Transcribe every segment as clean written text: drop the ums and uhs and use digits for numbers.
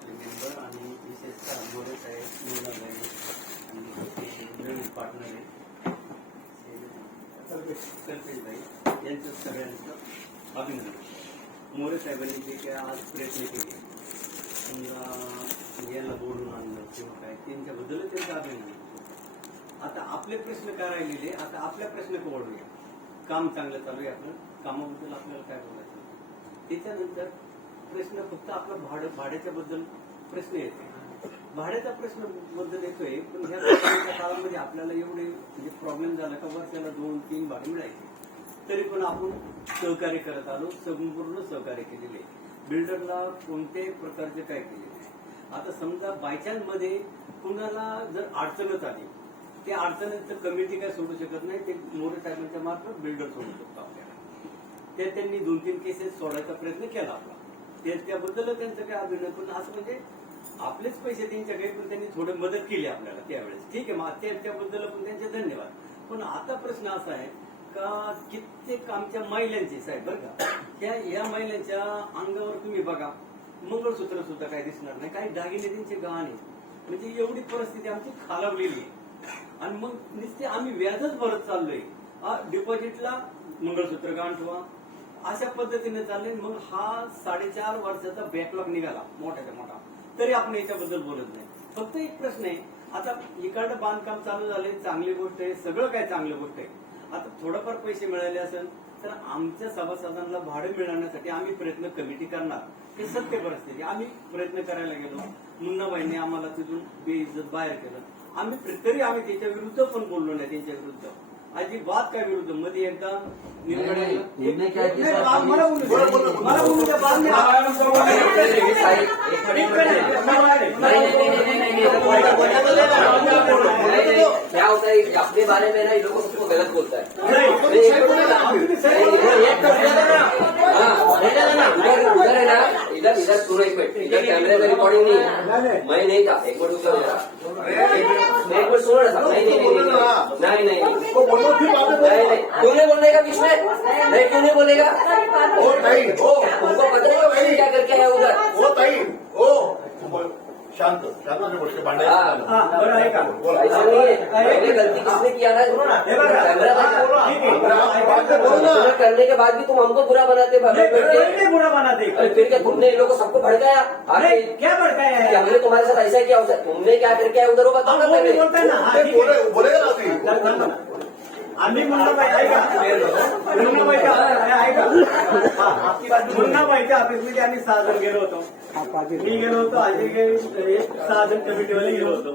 आपले मेंबर आणि विशेषतः मोरे साहेब मुलाबाई आणि नवीन पार्टनर आहे कल्पेशबाई यांचं सगळ्यांचं अभिनंदन. मोरे साहेबांनी जे काय आज प्रयत्न केले समजा याला बोलून आणलं किंवा काय त्यांच्याबद्दलच त्यांचं अभिनंदन. आता आपले प्रश्न काय राहिलेले, आता आपल्या प्रश्न वळूया. काम चांगलं चालू आहे, आपलं कामाबद्दल आपल्याला काय बोलायचं. त्याच्यानंतर प्रश्न फक्त आपलं भाड्याच्या बद्दल प्रश्न येते. भाड्याचा प्रश्न बद्दल येतोय, पण ह्या कोरोनाच्या काळामध्ये आपल्याला एवढे म्हणजे प्रॉब्लेम झाला का वर्षाला 2-3 भाडे मिळायचे, तरी पण आपण सहकार्य करत आलो, संपूर्ण सहकार्य केलेले. बिल्डरला कोणत्याही प्रकारचे काय केले नाही. आता समजा बायचान्स मध्ये कुणाला जर अडचणच आली, त्या अडचणीचं कमिटी काय सोडू शकत नाही, ते मोरे साहेबांच्या मार्फत बिल्डर सोडू शकतो आपल्याला. ते त्यांनी 2-3 केसेस सोडायचा प्रयत्न केला आपला, त्याबद्दल त्यांचं काय अभिनंदन. पण असं म्हणजे आपलेच पैसे त्यांच्याकडे, पण त्यांनी थोडी मदत केली आपल्याला त्यावेळेस, ठीक आहे. मग त्याबद्दल पण त्यांचे धन्यवाद. पण आता प्रश्न असा आहे का कित्येक आमच्या महिलांचे साहेब बरं का, या महिलांच्या अंगावर तुम्ही बघा मंगळसूत्र सुद्धा काही दिसणार नाही, काही दागिने त्यांचे गहाणे, म्हणजे एवढी परिस्थिती आमची खालावलेली आहे. आणि मग नुसते आम्ही व्याजच भरत चाललोय. डिपॉझिटला मंगळसूत्र गहाण ठेवा, अशा पद्धतीने चालले. मग हा 4.5 वर्षाचा बॅकलॉग निघाला मोठ्याच्या मोठा, तरी आपण याच्याबद्दल बोलत नाही. फक्त एक प्रश्न आहे, आता इकडं बांधकाम चालू झाले, चांगली गोष्ट आहे, सगळं काय चांगली गोष्ट आहे. आता थोडंफार पैसे मिळाले असेल तर आमच्या सभासदांना भाडं मिळवण्यासाठी आम्ही प्रयत्न कमिटी करणार, हे सत्य परिस्थिती. आम्ही प्रयत्न करायला गेलो, मुन्नाबाईंनी आम्हाला तिथून बेइज्जत बाहेर केलं. आम्ही तरी आम्ही त्याच्या विरुद्ध पण बोललो नाही, त्यांच्या विरुद्ध अजिबात काय विरुद्ध. मध्ये एकदा क्या होता है अपने बारे में ना, ये लोग उसको गलत बोलता है. उधर है ना, इधर सुनो एक मिनट, इधर कैमरे में रिकॉर्डिंग नहीं है, मैं नहीं था. एक मिनट सुनो ना, नहीं क्यों नहीं बोलने का बीच में, नहीं क्यों नहीं बोलेगा. उनको पता है क्या करके आया उधर. शांत गोष्ट गलती किसने किया था, करने के बाद भी तुम हमको बुरा बनाते, बुरा बनाते. फिर क्या तुमने इन लोगों को सबको भड़काया. क्या भड़काया है, हमने तुम्हारे साथ ऐसा क्या होता है, तुमने क्या करके आया उधर वो बताओ ना पहले. बोलेगा ना आम्ही मुन्नाबाई ऐका, मुन्नाबाईच्या ऑफिसमध्ये आम्ही 6 जण गेलो होतो. मी गेलो होतो, अजय 6 जण कमिटीवाले गेलो होतो.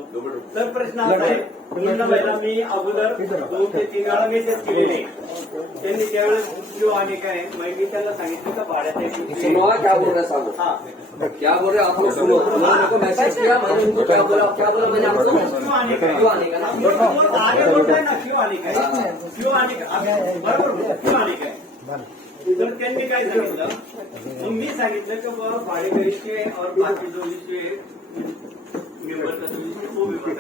तर प्रश्न असा आहे, मुन्नाबाईला मी अगोदर 2 ते 3 वेळा मेसेज केलेले. त्यांनी त्यावेळेस जो आणि काय मी त्यांना सांगितलं का भाड्याच्या सुनो क्या बोल रहे साहब, क्या बोल रहे आप लोग सुनो. उन्होंने को मैसेज किया, मैंने उनको क्या बोला मैंने आपको क्यों आने का आगे बोलता है ना, क्यों आने का बरोबर, क्यों आने का. तर त्यांनी काय सांगितलं, मग मी सांगितलं की बाबा भाडेकरीचे और बाकी जो विषय मेंबरचा जो विषय वो विभाग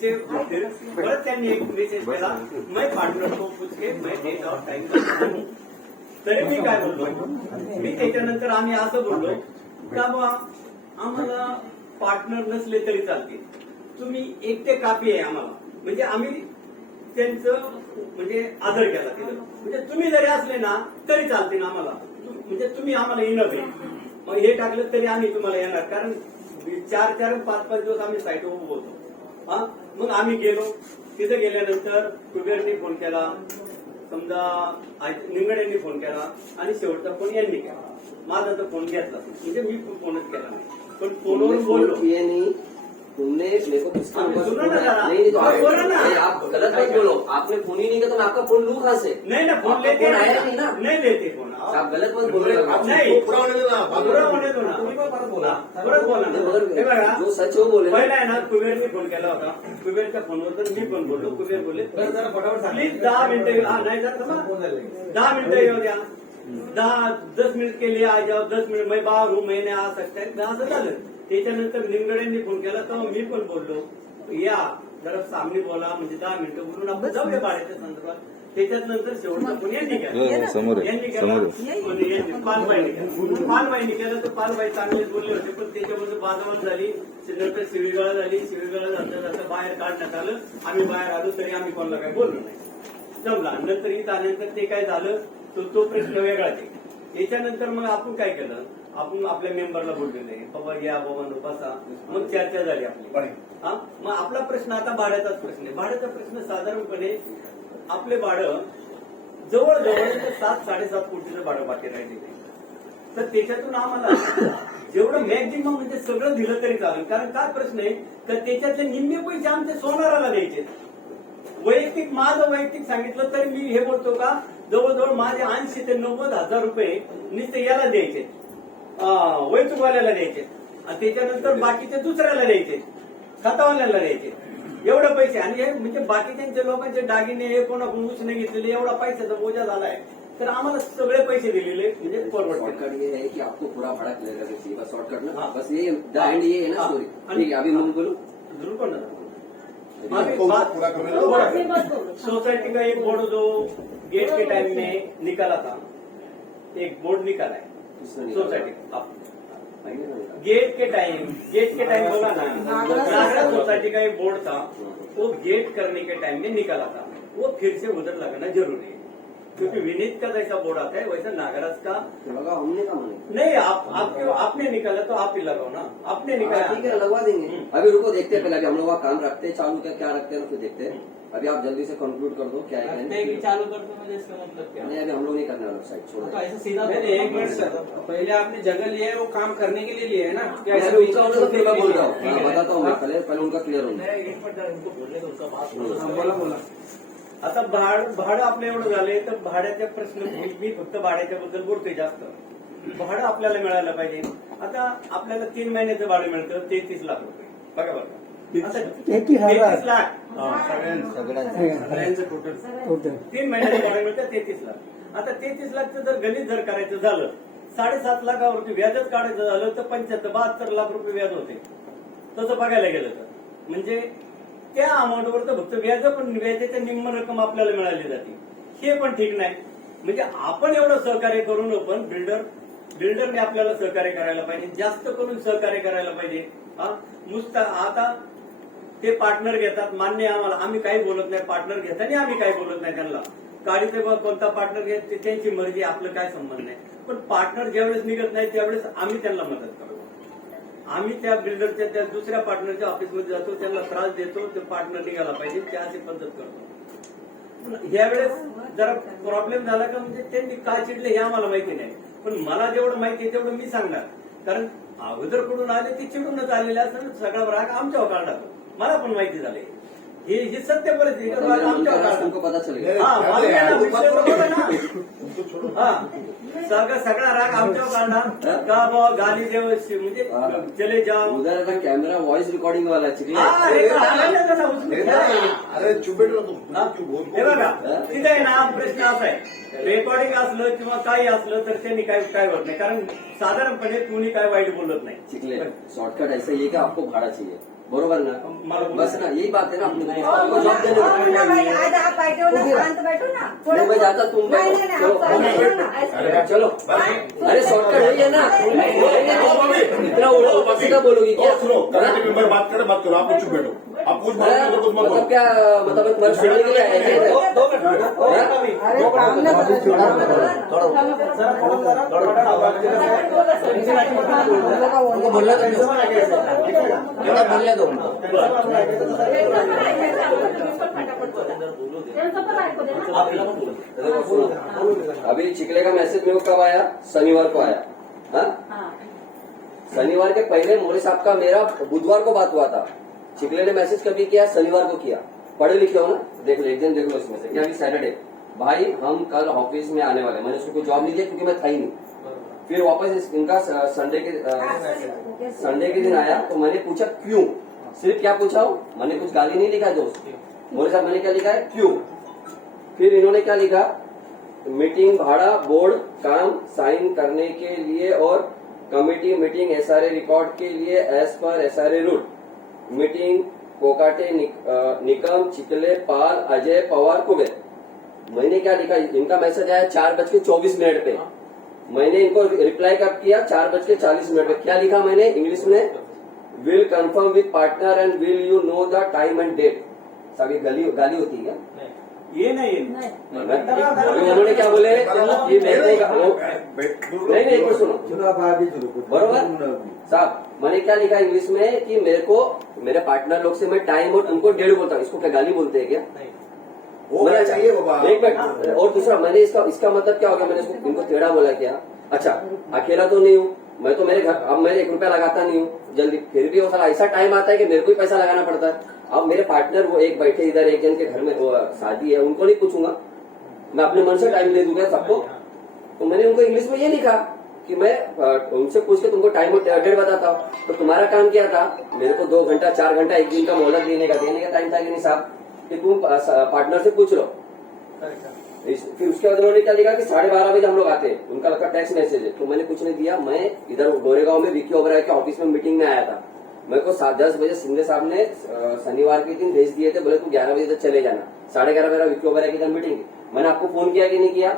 से परत त्यांनी एक मेसेज केला, मैं पार्टनर को पूछ के मैं डेट और टाइम करता हूं. तरी मी काय बोललो, मी त्याच्यानंतर आम्ही असं बोललो का बा आम्हाला पार्टनर नसले तरी चालते, तुम्ही एकटे कापी आहे आम्हाला, म्हणजे आम्ही त्यांचं म्हणजे आदर केला तिथं. म्हणजे तुम्ही जरी असले ना तरी चालते ना आम्हाला, म्हणजे तुम्ही आम्हाला येणार नाही. मग हे टाकलं तरी आम्ही तुम्हाला येणार, कारण 4-5 दिवस आम्ही साईट उभं होतो. मग आम्ही गेलो, तिथे गेल्यानंतर कुबेरनी फोन केला, समजा निंगड्यांनी फोन केला, आणि शेवटचा फोन यांनी केला. माझा तर फोन घेतला, म्हणजे मी फोनच केला नाही, पण फोनवर बोललो. तुमने मेरे को किसका नहीं, आप गलत मत बोलो. आपने फोन ही नहीं किया तो मैं आपका फोन लूँ कहाँ से. नहीं ना, फोन लेते आया नहीं ना, नहीं लेते फोन. आप गलत मत बोल रहे हो. नहीं पुरा होने दो ना, तुम्ही पण परत बोला, परत बोला. जो सच हो बोले. पहिला आहे ना, कुबेरने फोन केला होता, कुबेरच्या फोनवर तर मी पण बोललो. कुबेर बोलले प्लीज 10 मिनिटं, नाही जर 10 मिनिटं येऊ द्या, 10 मिनिट के लिए आ जाओ, 10 मिनिट मैं बाहर हूँ, मैंने आ सकता है, असं झालं. त्याच्यानंतर निंगड्यांनी फोन केला तेव्हा मी पण बोललो, या जरा सामने बोला, म्हणजे 10 मिनिटं बोलून आपण जाऊया भाड्याच्या संदर्भात. त्याच्यात नंतर शेवटचा कोण यांनी हो, केला समोर आहे, यांनी केला समोर आहे. म्हणजे यांनी पालबाईने केला पालबाईने केलं तर पालबाई चांगलेच बोलले होते पण त्याच्यामध्ये बाजाबाज झाली नंतर शिवीगाळा झाली शिवीगाळा जाता बाहेर काढण्यात आलं आम्ही बाहेर आलो तरी आम्ही कोणाला काही बोललो नाही जमला नंतर इथं आल्यानंतर ते काय झालं तो प्रश्न वेगळाच आहे याच्यानंतर मग आपण काय केलं आपण आपल्या मेंबरला बोललेलं आहे बाबा या बाबा बसा मग चर्चा झाली आपली हा मग आपला प्रश्न आता भाड्याचाच प्रश्न आहे भाड्याचा प्रश्न साधारणपणे आपले भाडं जवळजवळ 7-7.5 कोटीचं भाडं बाकी राहिलेलं आहे तर त्याच्यातून आम्हाला जेवढं मॅक्झिमम म्हणजे सगळं दिलं तरी चालेल कारण काय प्रश्न आहे तर त्याच्यातले निम्मे पैसे आमचे सोनाराला द्यायचे वैयक्तिक माझं वैयक्तिक सांगितलं तरी मी हे बोलतो का जवळजवळ माझे 80 ते 90 हजार रुपये नुसते याला द्यायचे वैतुकवाल्याला द्यायचे आणि त्याच्यानंतर बाकीचे दुसऱ्याला द्यायचे खातावाल्याला द्यायचे एवढे पैसे आणि हे म्हणजे बाकीच्या लोकांचे दागिने हे कोणाकडून उसने घेतलेले एवढा पैशाचा बोजा झालाय तर आम्हाला सगळे पैसे दिलेले म्हणजे परवडते शॉर्टकट ये है कि आपको पूरा भाड़ा क्लियर करके चाहिए बस शॉर्टकट ना हाँ। बस ये द एंड ये है ना स्टोरी ठीक है अभी मैं बोलूं जरूर कोण पूरा कमेंट सोसाइटी का एक बोर्ड जो गेट के टाइम में निकाला था एक बोर्ड निकाला है सोसाइटी गेट के टाइम बोला ना नागरा सोसाइटी का एक बोर्ड था वो गेट करने के टाइम में निकाला था वो फिर से उधर लगाना जरूरी है क्योंकि विनीत का जैसा बोर्ड आता है वैसा नागराज का लगा हमने का मन नहीं आपने निकाला तो आप ही लगाओ ना आपने निकाला ठीक है लगवा देंगे अभी रुको देखते हैं पहले अभी हम लोग वहाँ काम रखते हैं चालू क्या रखते हैं फिर देखते हैं अभी आप जल्दी से कंक्लूड कर दो क्या है चालू कर दो मुझे इसका मतलब क्या नहीं अभी हम लोग नहीं करने वाले साइड छोड़ तो ऐसा सीधा नहीं, एक मिनट सर पहले आपने जगह लिया है वो काम करने के लिए लिया है ना क्या मैं ऐसा उनका होने तो फिर मैं बोल रहा हूँ ठीक है। हाँ, बताता हूँ मैं पहले उनका क्लियर होना हाँ, बोला बोला आता भाडं आपलं एवढं झालंय तर भाड्याच्या प्रश्न मी फक्त भाड्याच्या बद्दल बोलतोय जास्त भाडं आपल्याला मिळायला पाहिजे आता आपल्याला 3 महिन्याचं भाडं मिळतं 33 लाख रुपये बघा बघा आता 33 लाख सगळ्यांचं टोटल 3 महिन्याचं भाडं मिळतं 33 लाख आता 33 लाखचं जर गणित जर करायचं झालं 7.5 लाखावरती व्याजच काढायचं झालं तर 72 लाख रुपये व्याज होते तसं बघायला गेलं तर म्हणजे त्या अमाऊंटवर तर फक्त व्याज पण व्याजाच्या निम्म रक्कम आपल्याला मिळाली जाते हे पण ठीक नाही म्हणजे आपण एवढं सहकार्य करून पण बिल्डरने आपल्याला सहकार्य करायला पाहिजे जास्त करून सहकार्य करायला पाहिजे आता ते पार्टनर घेतात मान्य आम्हाला आम्ही काही बोलत नाही पार्टनर घेताना आम्ही काही बोलत नाही त्यांना गाडीचे कोणता पार्टनर घेत त्यांची मर्जी आपलं काय संबंध नाही पण पार्टनर ज्यावेळेस निघत नाही त्यावेळेस आम्ही त्यांना मदत करतो आम्ही त्या बिल्डरच्या त्या दुसऱ्या पार्टनरच्या ऑफिसमध्ये जातो त्यांना त्रास देतो ते पार्टनर निघाला पाहिजे त्या अशी पद्धत करतो यावेळेस जरा प्रॉब्लेम झाला का म्हणजे त्यांनी काय चिडले हे आम्हाला माहिती नाही पण मला जेवढं माहिती आहे तेवढं मी सांगणार कारण अगोदर कुठून आले ते चिडूनच आलेले असं सगळा राग आमच्यावर काढला मला पण माहिती झाली ही सत्य परिस्थिती आमच्यावर काढला तुमको पता चलेगा हा मला काय ना, विषय बरोबर आहे ना हा सगळा राग आमच्यावर काढला का बाबा गाली देव म्हणजे चले जाओ उधर का कैमरा वॉइस रिकॉर्डिंग वाला है चिकले हा, हे आलं ना उचलून. अरे चुप बैठो हा? तू हे बघा तिथे आहे ना प्रश्न असा आहे रेकॉर्डिंग असलं किंवा काही असलं तर त्यांनी काय होत नाही कारण साधारणपणे कुणी काय वाईट बोलत नाही चिकले शॉर्टकट ऐसा ये कि आपको भाड़ा चाहिए बरोबर ना मला बस ना यही बात है ना अपने को हो, जॉब देने ना भाई, को आज आप बैठे हो ना शांत बैठो ना नहीं, मैं जाता तुम नहीं, बैठो। नहीं, नहीं, चलो, आप शांत बैठो ना, ऐसे। चलो अरे शॉर्टकट वही है ना इतना उड़ो सीधा बोलोगी क्या सुनो कमेटी मेंबर बात करो आप चुप बैठो आप कुछ बोलो तो कुछ मत मतलब बोलो क्या मतलब मैं तुम्हारे सुनने के लिए आया क्या दो मिनिट अरे काम ना उनको बोलना तो बोलने दो अभी चिकले का मैसेज मेरे को कब आया शनिवार को आया हाँ शनिवार के पहले मोरे साहब का मेरा बुधवार को बात हुआ था चिकले ने मैसेज कभी किया शनिवार को किया पढ़े लिखे हो ना देख लो एक दिन देख लो इसमें से क्या सैटरडे भाई हम कल ऑफिस में आने वाले मैंने उसको जॉब नहीं दिया क्योंकि मैं था ही नहीं फिर वापस इनका संडे के दिन आया तो मैंने पूछा क्यों सिर्फ क्या पूछा हूँ मैंने कुछ गाली नहीं लिखा दोस्त मोरे साहब मैंने क्या लिखा है क्यों फिर इन्होंने क्या लिखा मीटिंग भाड़ा बोर्ड काम साइन करने के लिए और कमेटी मीटिंग एसआरए रिकॉर्ड के लिए as per SRA rule meeting Kokate Nikam Chikle Pal Ajay Pawar Kuber मैंने क्या लिखा, इनका मैसेज आया 4:24 पे, मैंने इनको रिप्लाई कब किया 4:40 पे। क्या लिखा मैंने इंग्लिश में, will confirm with partner and will you know the time and date. सारी गाली होती है क्या? ये नहीं अभी उन्होंने क्या बोले कि मेरे को नहीं एक मिनट सुनो बरोबर साहब, मैंने क्या लिखा इंग्लिश में कि मेरे को मेरे पार्टनर लोग से मैं टाइम और तुमको डेढ़ बोलता हूँ, इसको क्या गाली बोलते हैं क्या? होना चाहिए बाबा। एक मिनट, और दूसरा मैंने इसका मतलब क्या हो गया, मैंने इनको टेढ़ा बोला क्या? अच्छा अकेला तो नहीं हूँ मैं, तो मेरे घर अब मैं 1 रुपया लगाता नहीं हूँ जल्दी, फिर भी वो साला ऐसा टाइम आता है कि मेरे को ही पैसा लगाना पड़ता है। अब मेरे पार्टनर वो एक बैठे इधर, एक जन के घर में वो शादी है, उनको नहीं पूछूंगा, मैं अपने मन से टाइम दे दूंगा सबको। तो मैंने उनको इंग्लिश में ये लिखा कि मैं उनसे पूछ के तुमको टाइम और डेट बताता हूँ। तो तुम्हारा काम क्या था, मेरे को 2 घंटा 4 घंटा 1 दिन का मोहलत देने का टाइम था कि नहीं साहब, कि तुम पार्टनर से पूछ लो। फिर उसके बाद उन्होंने क्या लिखा कि 12:30 बजे हम लोग आते हैं, उनका लगता टेक्स्ट मैसेज है। तो मैंने कुछ नहीं दिया, मैं इधर गोरेगांव में विकी ओबराय के ऑफिस में मीटिंग में आया था। मेरे को 10 बजे शिंदे साहब ने शनिवार के दिन भेज दिए थे, बोले तू 11 बजे तक चले जाना। 11:30 मेरा विकी ओबराय की मीटिंग। मैंने आपको फोन किया कि नहीं किया?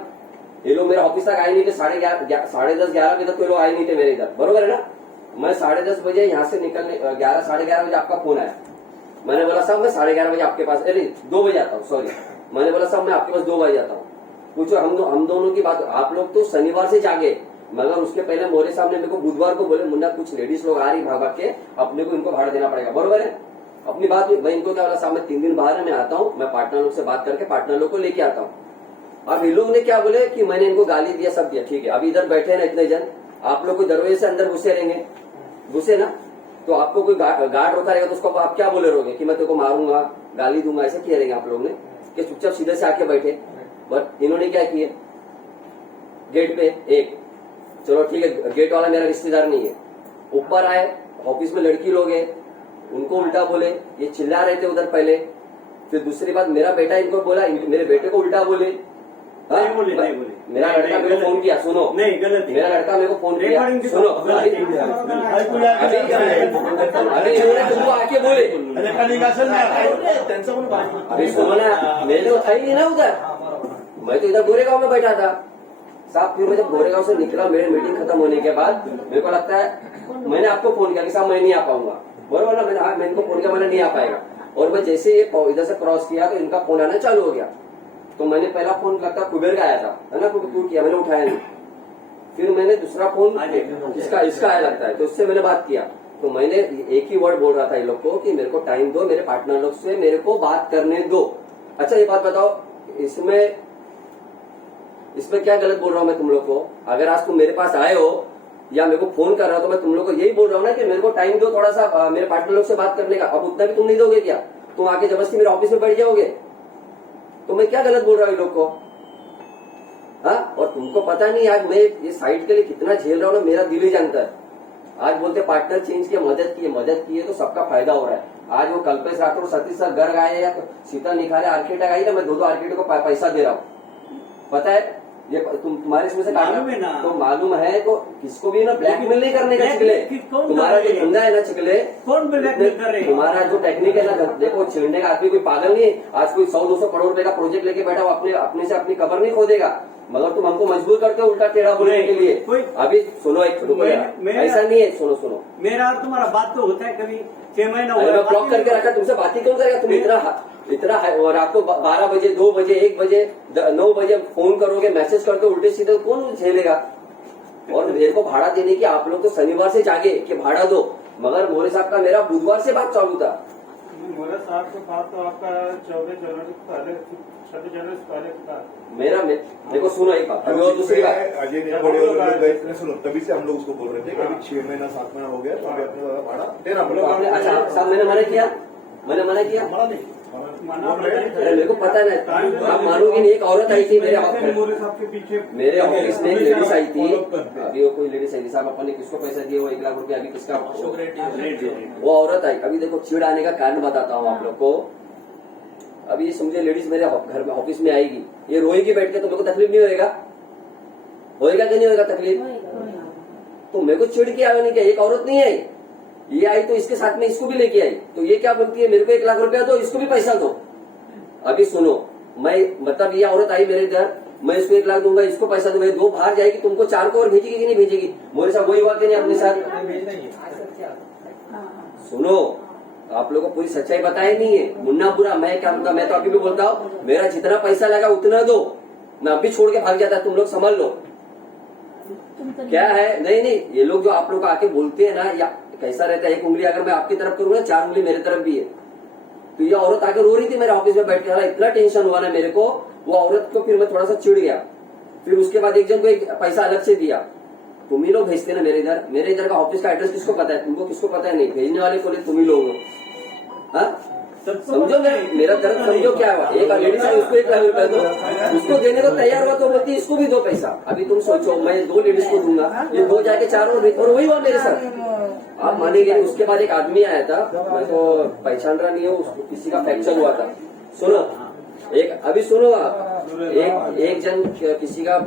ये लोग मेरे ऑफिस तक आए नहीं थे, 10:30 11 बजे तक तो लोग आए नहीं थे मेरे इधर, बरोबर है ना? मैं 10:30 बजे यहाँ से निकलने 11 बजे आपका फोन आया। मैंने बोला साहब मैं 11:30 बजे आपके पास, अरे 2 बजे आता हूँ, सॉरी। मैंने बोला साहब मैं आपके पास 2 बजे आता हूँ। पूछो हम दोनों की बात, आप लोग तो शनिवार से जागे, मगर उसके पहले मोरे साहब ने मेरे को बुधवार को बोले मुन्ना कुछ लेडीज लोग आ रही भाग के, अपने को इनको भाड़ा देना पड़ेगा, बरोबर है? अपनी बात मैं इनको क्या बोला साहब मैं 3 दिन बाहर है, मैं आता हूँ, मैं पार्टनर लोग से बात करके पार्टनर लोग को लेके आता हूँ। अब ये लोग ने क्या बोले कि मैंने इनको गाली दिया, सब दिया, ठीक है। अभी इधर बैठे हैं ना इतने जन, आप लोग को दरवाजे से अंदर घुसे रहेंगे, घुसे ना, तो आपको कोई गार्ड रोका रहेगा तो उसको आप क्या बोले रहोगे कि मैं तेरे को मारूंगा, गाली दूंगा, ऐसे किए रहेंगे आप लोग ने कि चुपचाप सीधे से आके बैठे। बट इन्होंने क्या किए, गेट पे एक, चलो ठीक है गेट वाला मेरा रिश्तेदार नहीं है, ऊपर आए, ऑफिस में लड़की लोग है, उनको उल्टा बोले, ये चिल्ला रहे थे उधर पहले। फिर दूसरी बात मेरा बेटा इनको बोला, मेरे बेटे को उल्टा बोले। नहीं बोले। मेरा लड़का मेरे को फोन किया, सुनो नहीं गलत है। मेरा लड़का मेरे को फोन किया, सुनो अभी इन्होंने तुमको आके बोले, अभी सुनो ना, मैंने उठाई नहीं ना उधर, मैं तो इधर गोरेगांव में बैठा था साहब। फिर मैं जब गोरेगांव से निकला, मेरी मीटिंग खत्म होने के बाद मेरे को लगता है मैंने आपको फोन किया कि साहब मैं नहीं आ पाऊंगा, बरोबर ना? मैंने इनको फोन किया, मैंने नहीं आ पाएगा। और मैं जैसे ये इधर से क्रॉस किया तो इनका फोन आना चालू हो गया। तो मैंने पहला फोन लगता कुबेर का आया था, है ना, तू किया, मैंने उठाया नहीं। फिर मैंने दूसरा फोन इसका आया लगता है, तो उससे मैंने बात किया। तो मैंने एक ही वर्ड बोल रहा था इन लोग को कि मेरे को टाइम दो, मेरे पार्टनर लोग से मेरे को बात करने दो। अच्छा ये बात बताओ, इसमें क्या गलत बोल रहा हूँ मैं तुम लोग को? अगर आज तुम मेरे पास आए हो या मेरे को फोन कर रहा हो तो मैं तुम लोग को यही बोल रहा हूँ ना कि मेरे को टाइम दो थोड़ा सा मेरे पार्टनर लोग से बात करने का। अब उतना भी तुम नहीं दोगे क्या? तुम आके जबरदस्ती मेरे ऑफिस में बैठ जाओगे, तो मैं क्या गलत बोल रहा हूँ इन लोग को? हाँ, और तुमको पता नहीं आज मैं ये साइट के लिए कितना झेल रहा हूँ ना, मेरा दिल ही जानता है। आज बोलते पार्टनर चेंज किया, मदद की है तो सबका फायदा हो रहा है। आज वो कल्पेश राठौर सतीश सर घर आए या सीता निखारे आर्किटेक्ट आई ना, मैं 2 आर्किटेक्ट को पैसा दे रहा हूँ, पता है? ये तुम्हारे इसमें से मालूम है ना, तो मालूम है तो किसको भी ना ब्लैकमेल नहीं करने का चिकले। तुम्हारा जो धंधा है ना चिकले, कौन ब्लैकमेल कर रहे हैं? तुम्हारा जो टेक्निक है ना, देखो छेड़ने का आदमी कोई पागल नहीं है। आज कोई 100-200 करोड़ रुपए का प्रोजेक्ट लेके बैठा हो, अपने से अपनी कबर नहीं खोदेगा, मगर तुम हमको मजबूर करते हो उल्टा टेढ़ा बोलने के लिए। अभी सुनो एक ऐसा नहीं है, सुनो मेरा और तुम्हारा बात तो होता है कभी 6 महीना मैं ब्लॉक करके रखा, तुमसे बात ही क्यों करेगा? तुम इतना है, और आपको 12 बजे 2 बजे 1 बजे 9 बजे फोन करोगे, मैसेज करते उल्टे सीधे, कौन झेलेगा? और मेरे को भाड़ा देने की आप लोग तो शनिवार से जागे कि भाड़ा दो, मगर मोरे साहब का मेरा बुधवार से बात चालू था। मोरे साहब के साथ तो आपका 14 जनवरी से पहले 26 जनवरी से पहले था। देखो सुनो एक बात, अभी और दूसरी बात, अजय ने बड़े लोग गए थे, सुनो तभी से हम लोग उसको बोल रहे थे कि अभी 6 महीना 7 महीना हो गया तो अभी अपने भाड़ा देना पड़ेगा। अच्छा साहब मैंने मना किया? मना नहीं, मेरे को पता है ना, आप मानोगे नहीं, एक औरत आई थी मेरे ऑफिस में, एक लेडीज आई थी, अभी वो कोई लेडीज आई थी साहब, अपन ने किसको पैसा दिए, वो 1 लाख रुपया, अभी किसका, वो औरत आई। अभी देखो चिड़ आने का कारण बताता हूँ आप लोग को। अभी समझे लेडीज मेरे घर में ऑफिस में आएगी, ये रोएगी बैठ के, तो मेरे को तकलीफ नहीं होगा कि नहीं होगा तकलीफ? तो मेरे को चिड़ के आया नहीं, क्या एक औरत नहीं आई, ये आई तो इसके साथ में इसको भी लेके आई, तो ये क्या बोलती है मेरे को 1 लाख रुपया दो, इसको भी पैसा दो। अभी सुनो, मैं मतलब ये औरत आई मेरे घर, मैं इसको 1 लाख दूंगा, इसको पैसा दूंगा, 2 बाहर जाएगी, तुमको 4 को और भेजेगी कि नहीं भेजेगी? मोरे साहब वही हुआ कि नहीं अपने साथ? सुनो, आप लोगों को पूरी सच्चाई बताई नहीं है। मुन्ना बुरा, मैं क्या बोलता, मैं तो अभी भी बोलता हूँ, मेरा जितना पैसा लगा उतना दो, मैं अभी छोड़ के भाग जाता, तुम लोग संभाल लो। क्या है, नहीं नहीं, ये लोग जो आप लोग आके बोलते हैं ना, या कैसा रहता है, 1 उंगली अगर मैं आपकी तरफ करूंगा 4 उंगली मेरी तरफ भी है। तो ये औरत आके रो रही थी मेरे ऑफिस में बैठ के, इतना टेंशन हुआ ना मेरे को, वो औरत को फिर मैं थोड़ा सा चिढ़ गया। फिर उसके बाद एक जन को एक पैसा अलग से दिया। तुम ही लोग भेजते ना मेरे इधर का ऑफिस का एड्रेस किसको पता है? तुमको किसको पता है? नहीं, भेजने वाले बोले तुम ही लोग हो। हाँ? समझो मेरा दर्द समझो क्या हुआ। एक लेडीज है, उसको 1 लाख रुपया दो, उसको देने को तैयार हुआ तो बोलती इसको भी दो पैसा। अभी तुम सोचो, मैं 2 लेडीज को दूंगा, ये 2 जाके 4 और वही हुआ मेरे साथ। आप मानेंगे नहीं, उसके बाद एक आदमी आया था, मैं तो पहचान रहा नहीं हूँ उसको, किसी का फ्रैक्चर हुआ था। सुनो, अभी सुनो आप, एक जन किसी का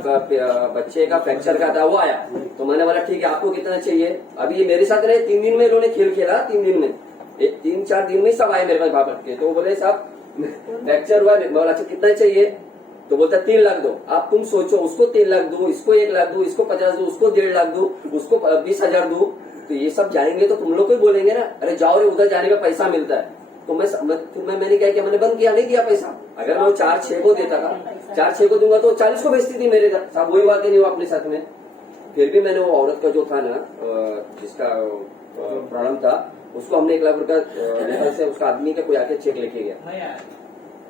बच्चे का फ्रैक्चर का था, वो आया तो मैंने बोला ठीक है, आपको कितना चाहिए? अभी ये मेरे साथ रहे 3 दिन में, इन्होंने खेल खेला 3 दिन में, 3-4 दिन में सब आए मेरे पास बाबा के। तो वो बोले साहब फ्रैक्चर हुआ, मैं बोला अच्छा कितना चाहिए? तो बोलता 3 लाख दो। आप तुम सोचो, उसको 3 लाख दो, इसको 1 लाख दो, इसको 50 दो, उसको 1.5 लाख दो, उसको 20,000 दो, तो ये सब जाएंगे तो तुम लोग को ही बोलेंगे ना, अरे जाओ रे, उधर जाने का मैंने क्या किया, मैंने बंद किया, नहीं दिया पैसा। अगर मैं वो 4-6 को देता था, 4-6 को दूंगा तो 40 को भेजती थी मेरे साथ, वही बात नहीं हुआ अपने साथ में। फिर भी मैंने वो औरत का जो था ना, जिसका प्रॉब्लम था, उसको हमने 1 लाख रुपया से उसका आदमी का कोई आके चेक लेके गया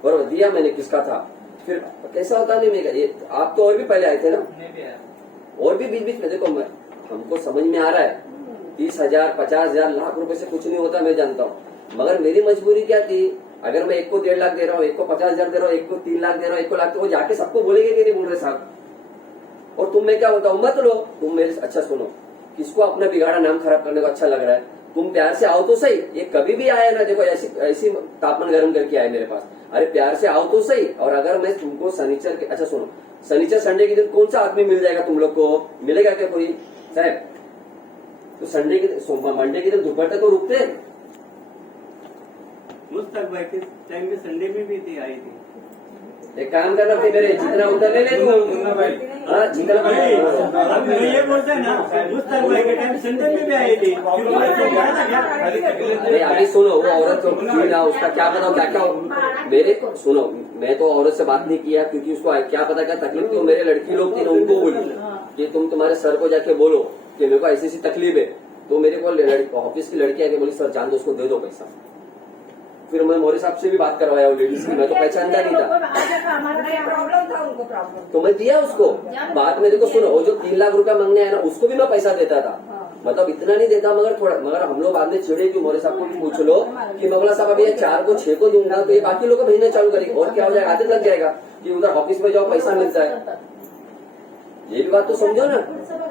और दिया मैंने, किसका था। फिर कैसा होता नहीं, मैं आप तो और भी पहले आए थे ना, और भी बीच बीच में देखो, हमको समझ में आ रहा है 30,000, 50,000, लाख रुपए से कुछ नहीं होता, मैं जानता हूँ, मगर मेरी मजबूरी क्या थी, अगर मैं एक को 1.5 लाख दे रहा हूँ, एक को 50,000 दे रहा हूँ, एक को 3 लाख दे रहा हूँ, 1 लाख, तो वो जाके सबको बोलेंगे कि नहीं बोल रहे साहब। और तुम मैं क्या बोलता हूँ, मत लो तुम मेरे, अच्छा सुनो, किसको अपना बिगाड़ा नाम खराब करने को अच्छा लग रहा है, तुम प्यार से आओ तो सही। ये कभी भी आया ना, देखो ऐसी तापमान गर्म करके आए मेरे पास, अरे प्यार से आओ तो सही। और अगर मैं तुमको शनिचर के, अच्छा सुनो, शनिचर संडे के दिन कौन सा आदमी मिल जाएगा तुम लोग को? मिलेगा क्या कोई साहब? तो संडे के मंडे के दिन दोपहर तक तो रुकते। मुस्तक भाई के टाइम में संडे में भी थी, आई थी। एक काम करना फिर मेरे, जितना उधर ले ले तू, हाँ जितना अब ये बोलते हैं ना, मुस्तक भाई के टाइम संडे में भी आई थी। अरे अभी सुनो, वो औरत को ना, उसका क्या पता क्या क्या मेरे, सुनो, मैं तो औरत से बात नहीं किया क्योंकि उसको क्या पता क्या तकलीफ थी। मेरे लड़की लोग थी ना, उनको बोली कि तुम तुम्हारे सर को जाके बोलो कि मेरे को ऐसी तकलीफ है। तो मेरे को ऑफिस की लड़की आके बोली सर जान दो, उसको दे दो पैसा। फिर मैं मोरे साहब से भी बात करवाया, वो लेडीज की, मैं तो पहचानता नहीं था, प्रॉब्लम था उनको, प्रॉब्लम तो मैं दिया उसको। बाद में देखो सुनो, वो जो 3 लाख रुपया मांगने आया ना, उसको भी मैं पैसा देता था, मतलब इतना नहीं देता, मगर थोड़ा, मगर हम लोग बाद में चिड़े कि मोरे साहब को भी पूछ लो कि मगला साहब अभी 4 को 6 को दूंगा तो ये बाकी लोग को भेजना चालू करेंगे, और क्या हो जाएगा, आदत लग जाएगा कि उधर ऑफिस में जाओ पैसा मिलता है। ये भी बात तो समझो ना।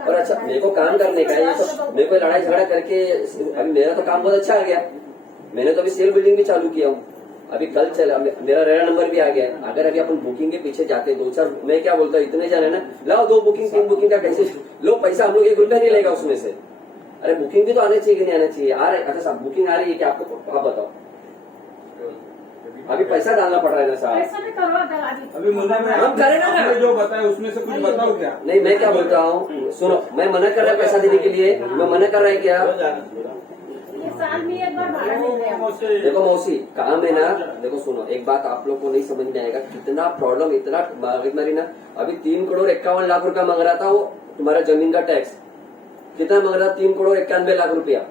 और अच्छा, मेरे को काम करने का, ये सब मेरे को लड़ाई झगड़ा करके, अभी मेरा तो काम बहुत अच्छा आ गया, मैंने तो अभी सेल बिल्डिंग भी चालू किया हूँ, अभी कल चला, मेरा रेरा नंबर भी आ गया। अगर अभी अपन बुकिंग के पीछे जाते 2-4, मैं क्या बोलता हूँ, इतने जाने ना, लाओ 2 बुकिंग 3 बुकिंग का कैसे लो पैसा, हम लोग 1 रुपया नहीं लेगा उसमें से। अरे बुकिंग भी तो आने चाहिए कि नहीं आना चाहिए? आ रहा है, अच्छा साहब बुकिंग आ रही है क्या आपको? आप बताओ, अभी पैसा डालना पड़ रहा है ना साहब। अभी मुन्ना में हम करेगा ना, जो बताया उसमें से कुछ बताओ क्या? नहीं मैं क्या बोलता हूँ, सुनो, मैं मना कर रहा है पैसा देने के लिए, मैं मना कर रहा है क्या? साल में एक बार भाड़ा मिल रहा है। देखो मौसी, काम है ना, देखो सुनो, एक बात आप लोग को नहीं समझ में आएगा, कितना प्रॉब्लम, इतना मारी ना। अभी 3 करोड़ 51 लाख रुपया मांग रहा था वो, तुम्हारा जमीन का टैक्स कितना मांग रहा था? 3 करोड़ 91 लाख रुपया।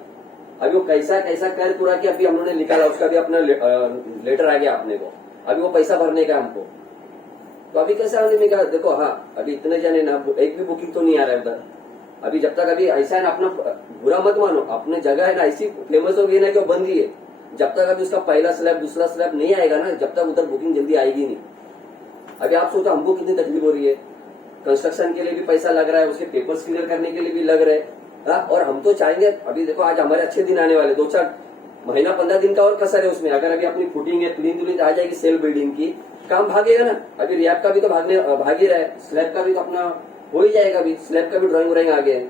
अभी वो कैसा कैसा कर पूरा किया, अभी हम लोगों ने निकाला, उसका भी अपना लेटर आ गया अपने को, अभी वो पैसा भरने का हमको। तो अभी कैसा हमने निकाला, देखो हाँ, अभी इतने जाने ना, एक भी बुकिंग तो नहीं आ रहा है उधर। अभी जब तक, अभी ऐसा है ना, अपना बुरा मत मानो, अपने जगह है ना ऐसी फेमस हो गई ना कि वो बंद ही है। जब तक अभी उसका पहला स्लैब दूसरा स्लैब नहीं आएगा ना, जब तक उधर बुकिंग जल्दी आएगी नहीं। अभी आप सोचो हमको कितनी तकलीफ हो रही है, कंस्ट्रक्शन के लिए भी पैसा लग रहा है, उसके पेपर्स क्लियर करने के लिए भी लग रहे हैं, और हम तो चाहेंगे, अभी देखो आज हमारे अच्छे दिन आने वाले, 2-4 महीना 15 दिन का और कसर है उसमें। अगर अभी अपनी फुटिंग है, तुलिंग आ जाएगी सेल बिल्डिंग की, काम भागेगा ना। अभी रियाब का भी तो भाग ही रहा है, स्लैब का भी तो अपना हो ही जाएगा, अभी स्लैब का भी ड्राइंग व्राइंग आ गया है।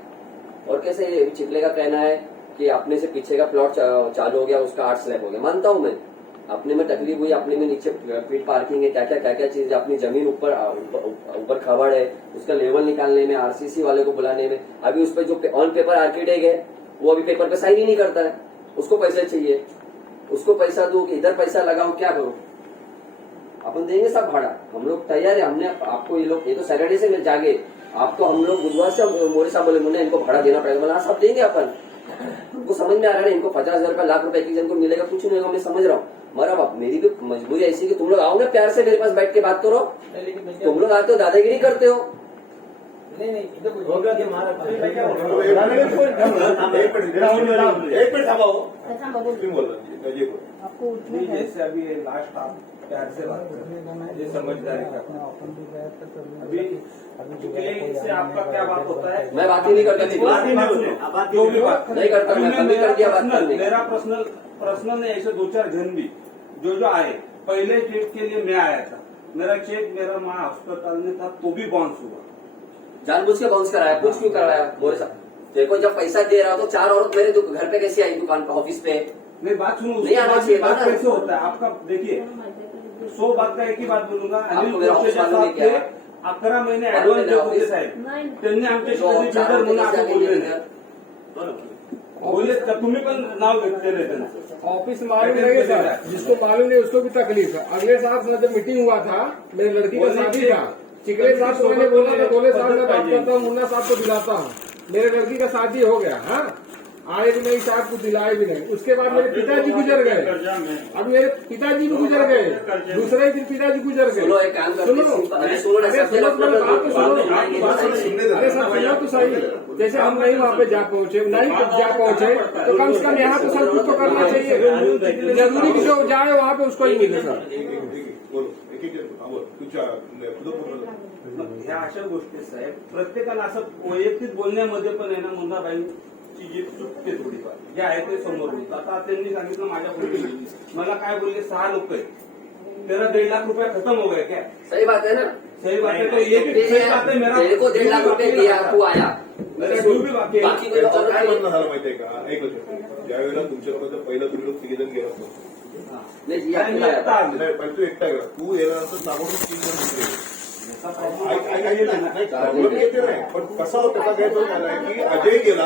और कैसे चिखले का कहना है कि अपने से पीछे का प्लॉट चालू हो गया, उसका 8 स्लैब हो गया, मानता हूं मैं, अपने में तकलीफ हुई, अपने में नीचे पीट पार्किंग है, क्या क्या चीज है, अपनी जमीन ऊपर खबड़ है, उसका लेवल निकालने में, आरसीसी वाले को बुलाने में। अभी उस पर जो ऑन पेपर आर्किटेक्ट है वो अभी पेपर पे साइन ही नहीं करता है, उसको पैसे चाहिए, उसको पैसा दो कि इधर पैसा लगाओ, क्या करो? अपन देंगे सब भाड़ा, हम लोग तैयार है। हमने आपको ये तो सैटरडे से मिल जागे, आपको हम लोग बुधवार से मोरे साहब बोले मुन्ना इनको भाड़ा देना पड़ेगा, मतलब सब देंगे अपन। उनको समझ में आ रहा है इनको 50,000 रुपया, लाख रुपए एक जन को मिलेगा, कुछ नहीं होगा, मैं समझ रहा हूँ। मरा बाप, मेरी भी मजबूरी ऐसी कि तुम लोग आओ ना प्यार से मेरे पास बैठ के बात करो। तुम लोग आते हो दादागिरी करते हो। नहीं होगा तुम्हारा एक मिनट थांबा हो, ऐसा बदल तुम्ही बोल रहे ये बोल. आपको उठने नहीं, का है। जैसे अभी ये लास्ट आप प्यार से बात कर रहे हैं, ये समझदारी का अभी चिकले से आपका क्या बात होता है? मैं बात ही नहीं करता थी, बात ही नहीं होती, अब बात ही जो नहीं भी होती। बात नहीं करता, मैं कभी कर दिया बात करने का। मेरा पर्सनल नहीं, ऐसे 2-4 जन भी जो आए, पहले चेक के लिए मैं आया था, मेरा चेक मेरा माँ अस्पताल में था तो भी बाउंस हुआ। जानबूझ के बाउंस कराया, कुछ क्यों करवाया मोरे साहब? देखो जब पैसा दे रहा हो तो 4 औरत मेरे घर पे कैसे आई, दुकान पे, ऑफिस पे? नहीं बात सुनो, नहीं आना चाहिए था बात ना। कैसे होता है आपका? देखिए 100 बात का एक ही बात बोलूंगा, अनिल मेरा जोशी ऑफिस वालों ने साहेब क्या? 11 महिने वालों ऍडव्हान्स ने देत होते ऑफिस- साहेब, नाही त्यांनी आमच्याशी जो कधी 4 बिल्डर म्हणून औरत असं कैसे बोलले आगे नाही. बोलले का तुम्ही पण नाव घेतलेलं आहे त्यांचं. ऑफिस मालूम नहीं सर, जिसको मालूम नहीं उसको भी तकलीफ है। अगले साल जब मीटिंग हुआ था, मेरी लड़की का शादी था, चिकले साहब को मैंने बोला था, बोले साहब मैं बात करता हूँ, मुन्ना साहब को दिलाता हूँ। मेरे लड़की का शादी हो गया, हाँ आए भी नहीं, साहब को दिलाए भी नहीं। उसके बाद मेरे पिताजी गुजर गए, अब मेरे पिताजी भी गुजर गए, दूसरे ही दिन पिताजी गुजर सुनो गए। एक काम करते सुनो, हैं, सुनो ना, अरे सबसे सुनो, अपना मेरी बात तो सुनो। बात सुनने दे. अरे सर सुनो तो सही, जैसे हम नहीं वहाँ पे जा पहुँचे, नहीं जा पहुँचे तो कम से कम यहाँ पे सब कुछ तो करना चाहिए। जरूरी कि जो जाए वहाँ पे उसको ही मिले सर। बोलो एक जण बोल तुझ्या तुझं पूर्ण. ह्या अशा गोष्टी साहेब, प्रत्येकाला असं वैयक्तिक बोलण्यामध्ये पण आहे ना, मुन्नाबाईंची जी चुकते थोडीफार, जे आहे ते समोर बोलतो. आता त्यांनी सांगितलं माझ्या पुढे मला काय बोलले, 6 लोक आहेत, तेरा 1.5 लाख रुपया खत्म हो गए क्या? सही बात है ना? सही बात है, तो ये भी सही बात है. तेरे को 1.5 लाख रुपए दिया, तू आया, मेरा ड्यू भी बाकी है. बाकी कोई त्यांचं और काय नहीं। म्हणणं झालं माहितीये का, एक लक्षात ज्यावेळेला तुमच्यापर्यंत पहिलं तुम्ही लोक 3 जण गेलात ना, नहीं जी, काय आपको मी लाया आता था। आलो. नाही पण तू एकटा गेला, तू गेल्यानंतर ताबडतोब 3 जण दुसरे गेले. याचा problem ऐक- ऐक- ऐक- नाही, नाही, चार problem जण. येते नाही, पण कसा होता त्याचा गैरसमज झालाय की अजय गेला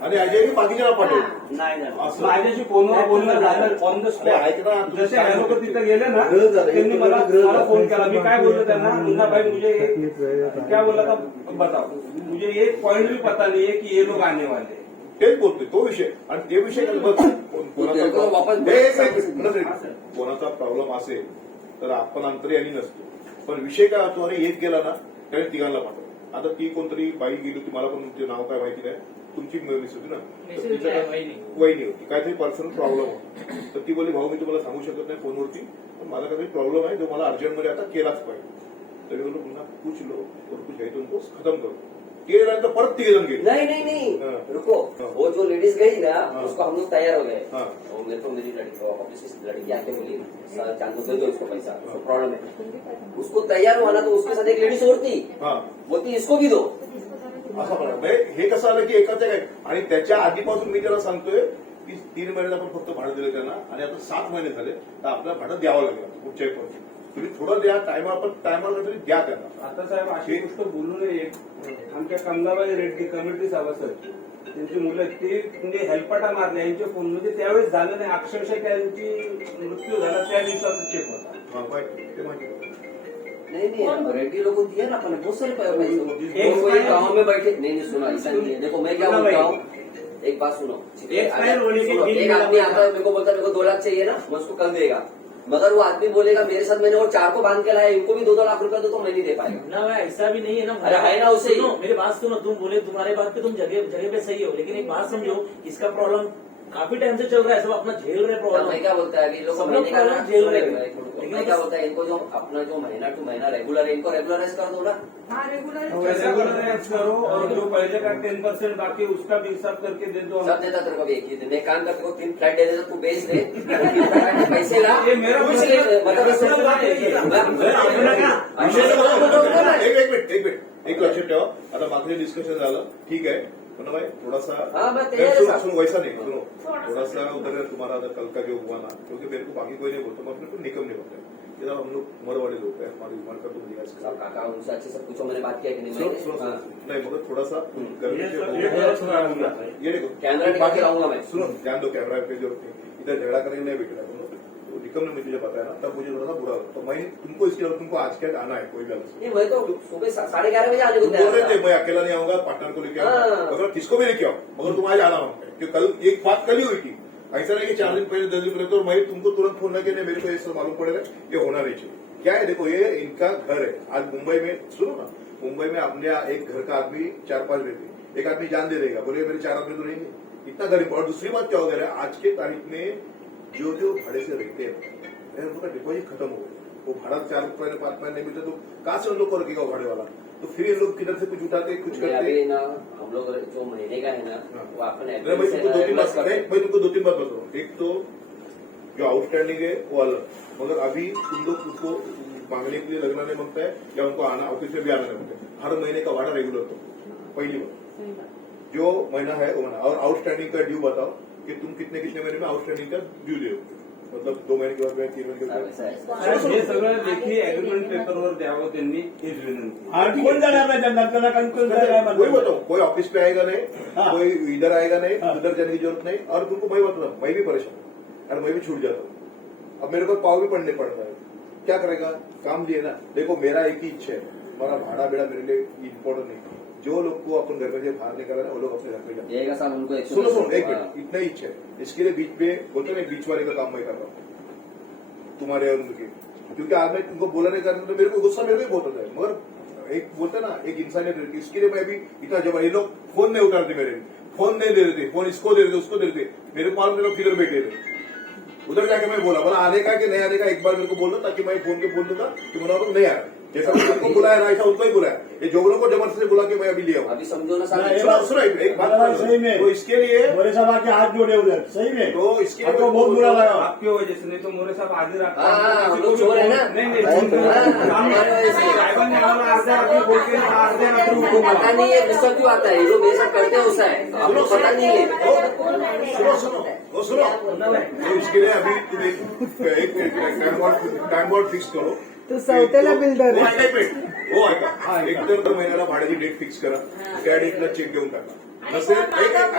आणि अजयने बाकीच्याला पाठवलं. नाही नाही. असं माझ्याशी फोनवर बोलणं झालं ऑन द नाही, ऐक ना, स्पॉट. तुझं जसे हे लोक काय तिथे गेले ना, ग्रह झालं, त्यांनी मला ग्रह मला झालं. फोन केला. मी काय बोललो त्यांना, मुन्ना भाई मुझे क्या बोला था बताओ, मुझे एक पॉइंट भी पता नहीं है कि ये लोग आने वाले हैं. तेच बोलतोय तो विषय. आणि ते विषय बघ, तेरे को वापस कोणाचा प्रॉब्लेम असेल तर आपण अंतर्यामी नसतो, पण विषय काय होतो, अरे एक गेला ना त्याने तिघांना पाठवलं. आता ती कोणतरी बाई गेली होती, मला पण तुमचे नाव काय माहिती नाही, तुमची मिस होती ना, तर तिचं काय वहिनी होती, काहीतरी पर्सनल प्रॉब्लेम होता. तर ती बोलली भाऊ मी तुम्हाला सांगू शकत नाही फोनवरती, पण माझा काहीतरी प्रॉब्लेम आहे जो मला अर्जंटमध्ये आता केलाच पाहिजे. तरी बोललो पुन्हा पूछ लो और कुछ है तो उनको खत्म करो. गेल्यानंतर परत 3 जण गेले. नहीं नहीं नहीं, हाँ। रुको, वो जो लेडीज गई ना, हाँ। उसको हम लोग तैयार हो गए। हाँ। और मेरे को मेरी लड़की ऑफिस से लड़की आके बोली, चांदू दे दो उसको पैसा, उसको प्रॉब्लम है। उसको तैयार हुआ ना तो उसके साथ एक लेडीज और थी, हा बोलती इसको भी दो। असं म्हणा म्हणजे हे कसं आलं की एकाच काय, आणि त्याच्या आधीपासून मी त्याला सांगतोय की 3 महिन्यात आपण फक्त भाडं दिलं त्यांना, आणि आता 7 महिने झाले तर आपल्याला भाडं द्यावं लागेल पुढच्या एक वर्षी. तुम्ही थोडं द्या, टायमाला काहीतरी द्या त्यांना. आता साहेब अशी गोष्ट बोलू नये. आमच्या कमलाबाई रेड्डी कमिटी सभासद, त्यांची मुलं ती म्हणजे हेल्पाटा मारल्या यांच्या फोनमध्ये, त्यावेळेस झालं नाही, अक्षरशः त्यांची मृत्यू झाला त्या दिवसाचा चेक होता. हा, माहिती ते माहिती. नहीं नहीं, रेड्डी लोगों को दिया ना अपन ने बहुत सारे पैसे। एक कोई गाँव में बैठे, नहीं नहीं सुना, ऐसा नहीं है। देखो मैं क्या बोलता हूँ, एक बात सुनो, एक फाइल होने की सुनो, डील एक आदमी आता है मेरे को बोलता है मेरे को 2 लाख चाहिए ना, मैं उसको कल देगा, मगर वो आदमी बोलेगा मेरे साथ मैंने और 4 को बांध के लाया, इनको भी 2-2 लाख रुपए दो तो मैं नहीं दे पाएगा। ना भाई ऐसा भी नहीं है ना। अरे है ना उसे ही। सुनो मेरी बात सुनो, तुम बोले तुम्हारे बात पे तुम जगह पे सही हो, लेकिन एक बात समझो, इसका प्रॉब्लम काफी टाइम से चल रहा है, सब अपना झेल रहे तो प्रॉब्लम। मैं क्या बोलता है अभी लोग सब महीने लोग का प्रॉब्लम झेल रहे हैं। लेकिन मैं क्या बोलता है, इनको जो अपना जो महीना टू महीना रेगुलर है, इनको रेगुलराइज कर दो ना। पैसा रेगुलराइज करो, और जो पहले का 10% बाकी उसका भी हिसाब करके दे दो. सब देता तेरे को भी एक ही दिन, मैं काम करते को 3 फ्लैट दे देता, तू बेच दे, पैसे ला, ये मेरा कुछ प्रश्न- नहीं, मतलब प्रश्न बात है ये. एक मिनिट एक लक्षात ठेवा. आता मागचं डिस्कशन झालं, ठीक आहे, मुन्ना भाई थोड़ा सा हाँ, मैं तैयार है सुनो साहब। सुनो वैसा नहीं सुनो थोड़ा सा। थोड़ा सा उधर तुम्हारा अगर कल का जो हुआ ना क्योंकि मेरे को बाकी कोई नहीं बोलता मैं अपने को निकम नहीं बोलता ये हम लोग उम्र वाले लोग हैं हमारी उम्र का तुम लिहाज साहब काका उनसे अच्छे से पूछो, मैंने बात किया कि नहीं सुनो मैंने? सुनो हाँ। नहीं मगर थोड़ा सा गर्मी से ये देखो कैमरा निकाल के लाऊंगा मैं। सुनो ध्यान दो कैमरा पे जो इधर झगड़ा करने नहीं बैठा सुनो तो निकम ने मुझे जो बताया ना तब मुझे थोड़ा सा बुरा लगा तो मैं तुमको इसके लिए तुमको आज क्या आना है कोई भी नहीं, मैं तो सुबह 11:30 बजे आने को तुम बोल रहे थे तैयार था। मैं अकेला नहीं आऊंगा पार्टनर को लेके आऊंगा हाँ। मगर किसको भी लेके आओ मगर तुम आज आना होगा क्योंकि कल एक बात कल ही हुई थी ऐसा नहीं कि 4 दिन पहले 10 दिन पहले तो मैं तुमको तुरंत फोन लगे नहीं मेरे को ये सब मालूम पड़ेगा ये होना नहीं चाहिए क्या है देखो ये इनका घर है आज मुंबई में सुनो ना मुंबई में अपने एक घर का आदमी 4-5 रहते एक आदमी जान दे देगा बोले मेरे 4 आदमी तो रहेंगे इतना गरीब और दूसरी बात क्या हो गया है आज के तारीख में जो जो भाड़े से रहते हैं उनका डिपॉजिट खत्म हो गया वो भाड़ा 4 महीने 5 महीने नहीं मिलता तो कहाँ से उन लोग को रखेगा वो भाड़े वाला तो फिर ये लोग किधर से कुछ उठाते कुछ मैं करते अभी ना हम लोग जो महीने का है ना वो अपने मैं तुमको 2-3 बात मैं तुमको 2-3 बात बता रहा हूँ एक तो जो आउटस्टैंडिंग है वो अलग मगर अभी तुम लोग उसको मांगने के लिए लगना नहीं मांगता है या उनको आना ऑफिस में भी आना नहीं मांगता है हर महीने का भाड़ा रेगुलर तो पहली बात जो महीना है वो महीना और आउटस्टैंडिंग का ड्यू बताओ कि तुम कितने कितने महीने में आउटस्टैंडिंग का ड्यू दे मतलब 2 महीने के बाद 3 महीने के बाद हे सगळं लेखी अग्रीमेंट पेपरवर द्यावं त्यांनी हीच विनंती. आणि कोण जाणार नाही त्यांना त्याला कंट्रोल कोई बताओ कोई ऑफिस पे आएगा नहीं कोई इधर आएगा नहीं उधर जाने की जरूरत नहीं और तुमको मैं बता मैं भी परेशान हूँ और मैं भी छूट जाता हूँ अब मेरे को पाव भी पढ़ने पड़ता है क्या करेगा काम लिए ना देखो मेरा एक ही इच्छा है हमारा भाड़ा बेड़ा मेरे लिए इम्पोर्टेंट नहीं जो लोग को अपन घर में से बाहर निकाला ना वो लोग अपने घर पे जाते एक साल उनको सुनो सुनो एक मिनट इतना ही इच्छा है इसके लिए बीच में बोलते ना बीच वाले का काम मैं कर रहा हूँ तुम्हारे और उनके क्योंकि आज मैं तुमको बोला नहीं करता तो मेरे को गुस्सा मेरे को ही बहुत होता है मगर एक बोलते ना एक इंसानियत रहती है इसके लिए मैं भी इतना जब ये लोग फोन नहीं उठाते मेरे फोन नहीं दे रहे थे फोन इसको दे रहे थे उसको दे रहे थे मेरे को मालूम लोग किधर बैठे थे उधर जाके मैं बोला आने का कि नहीं आने का एक बार मेरे को बोल दो ताकि मैं फोन पे बोल दूंगा कि मुन्ना लोग नहीं आ रहा जैसा उनको बुलाया ना ऐसा उनको ही बुलाया ये जोगलों को जबरदस्ती बुला के मैं अभी लिया हूँ अभी समझो ना नहीं, साहब। सुनो एक बात सही में। तो इसके लिए मोरे साहब आके हाथ जोड़े उधर सही में तो इसके लिए आपको बहुत बुरा लगा आपकी वजह से नहीं तो मोरे साहब आधी रात हाँ, हम लोग चोर है ना। नहीं नहीं हाँ, हमारे वजह से। साहेबांनी आम्हाला अर्ध्या रात्री बोल के अर्ध्या रात्री उनको पता नहीं है गुस्सा क्यों आता है, ये लोग ये सब करते हैं उसका है, आपको पता नहीं है। सुनो सुनो वो सुनो तो इसके लिए अभी तुम एक टाइम बोर्ड फिक्स करो तो सौतेला बिल्डर वो ऐका एक तर महिन्याला भाड्याची डेट फिक्स करा त्या डेटला चेक देऊन टाका नसेल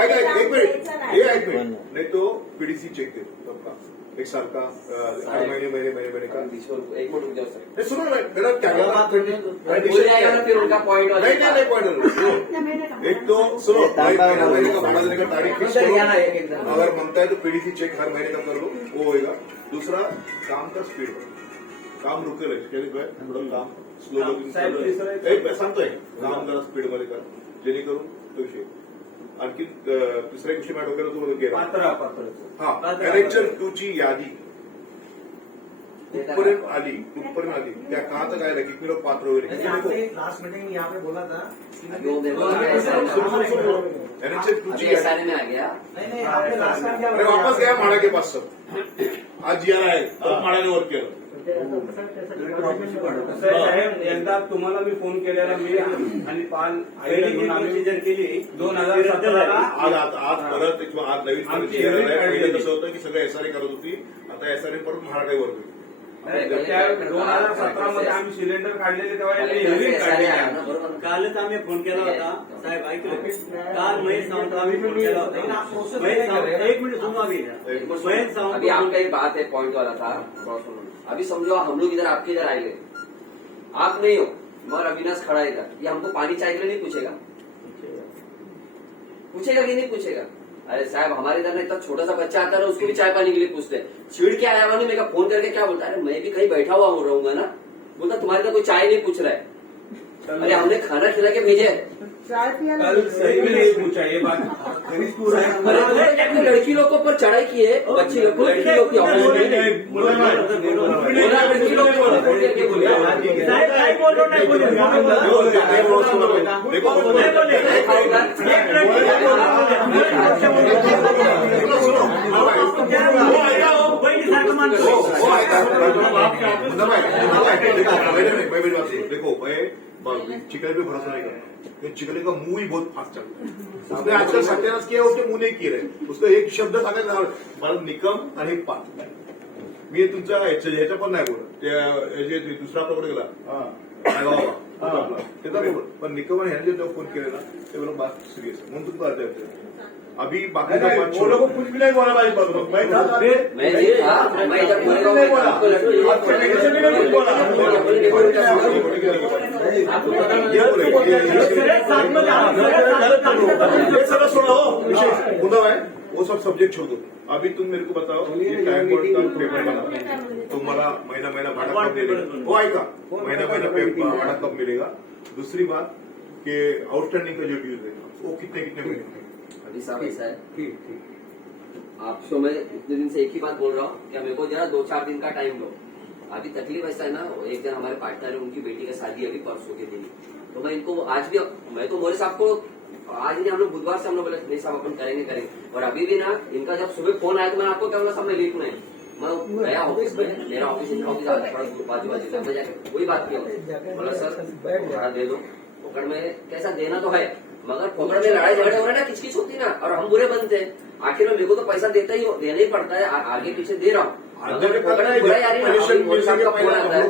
एक मिनिट नाही तो पीडीसी चेक देतो सबका एक साल का हर महीने का बीच में एक मिनट रुक जाओ सर। नहीं सुनो ना मेरा क्या बोल जाएगा ना फिर उनका पॉइंट वाला। नहीं पॉइंट एक तो सुनो महीने का भाड़ा देने का तारीख फिक्स करो अगर मांगता है तो पीडीसी चेक हर महीने का कर लो वो होएगा दूसरा काम का स्पीड काम रुकेल थोडं काम स्लो एक सांगतोय काम जरा स्पीड मध्ये कर जेणेकरून तो विषय आणखी तिसऱ्या गोष्टी माझ्या डोक्याला तुम्हाला गेला पात्र हा कनेक्शन 2 ची यादी कुठपर्यंत आली त्या कहाचं काय किती लोक पात्र वगैरे लास्ट मीटिंग यहाँ पे बोला था अभी वो मेरे को कनेक्शन 2 ची अभी यादी SRA में आ गया। नहीं आपने लास्ट टाइम क्या अरे वापस गया माड़ा के पास सब आज यार आहे माडाने वर केलं साहेब एकदा तुम्हाला मी फोन केलेला मी आणि पाल केली 2017 आज परत आज नवीन आमची परिस्थिती एवढी आहे. काढलेली. पहिलं कसं होतं की सगळं एसआरए करत होती आता एसआरए परत महागाईवर होईल 2017 मध्ये आम्ही सिलेंडर काढलेले तेव्हा यांनी हेवी काढलेले आहे. कालच आम्ही फोन केला होता साहेब ऐकलं काल महेश सावंत आम्ही फोन केला होता महेश सावंत एक मिनिट सुनो अभी महेश अभी सावंत आपका एक बात है पॉइंट वाला था, अभी समझो हम लोग इधर आपके इधर आए गए, आप नहीं हो मगर अविनाश खड़ा है इधर, ये हमको पानी चाहिए नहीं पूछेगा कि नहीं पूछेगा? अरे साहब हमारे इधर ना इतना छोटा सा बच्चा आता है उसको भी चाय पानी के लिए पूछते हैं, छिड़ के आया हुआ नहीं मेरे को फोन करके क्या बोलता है, अरे मैं भी कहीं बैठा हुआ हो रहूंगा ना, बोलता तुम्हारे इधर कोई चाय नहीं पूछ रहा है, अरे हमने खाना खिला के भेजे है। चाय पिया कल सही में नहीं पूछा ये बात अरे तुमने लड़की लोग को ऊपर चढ़ाई की है, बच्ची लोग को लड़की लोग की बोला लड़की लोग को फोन करके देखो चिकने पे भरोसा नहीं करता, चिकने का मुंह ही बहुत फास्ट चलता है। उसने आजकल सत्यानाश किया, उसने मुंह नहीं किए उसको एक शब्द सांगायचा मला निकम आणि पाच, मी तुमच्या ह्याच्या पण नाही बोलत, त्या दुसरा प्रॉब्लेम गेला त्याचा बोल, पण निकम आणि ह्यांनी जेव्हा फोन केले ना ते बोला बात सिरियस है, म्हणून तुमको अर्थ अभी बाकी का बात वो लोग को कुछ भी नहीं बोला भाई बात मैं था मैं ये था, मैं जब बोलेगा मैं आपको लड़को आपको नेगेटिव भी नहीं बोला सर सुनो विषय मुद्दा है वो सब सब्जेक्ट छोड़ दो, अभी तुम मेरे को बताओ ये टाइम बोर्ड का पेपर बना, तुम्हाला महीना भाड़ा कब मिलेगा, वो आएगा महीना भाड़ा कब मिलेगा। दूसरी बात कि आउटस्टैंडिंग का जो ड्यूज है वो कितने महीने अभी साहब ऐसा है, आपको मैं इतने दिन से एक ही बात बोल रहा हूँ कि मेरे को जरा 2-4 दिन का टाइम दो। अभी तकलीफ ऐसा है ना, एक दिन हमारे पार्टनर है, उनकी बेटी का शादी अभी परसों के दिन, तो मैं इनको आज भी, मैं तो मोरे साहब को आज नहीं, हम लोग बुधवार से हम लोग बोले नहीं साहब अपन करेंगे, और अभी भी ना इनका जब सुबह फोन आया तो मैंने आपको क्या बोला, सब मैं लीक नहीं, मैं गया ऑफिस में, मेरा ऑफिस इनका ऑफिस थोड़ा दूर बाजू मैं जाके वही बात किया, बोला सर भाड़ा दे दो, पकड़ में कैसा देना तो है, मगर पकड़ में लड़ाई झगड़े हो रहे ना, किचकिच होती ना, और हम बुरे बनते हैं, आखिर में मेरे को तो पैसा देता ही देना ही पड़ता है, आगे पीछे दे रहा हूँ,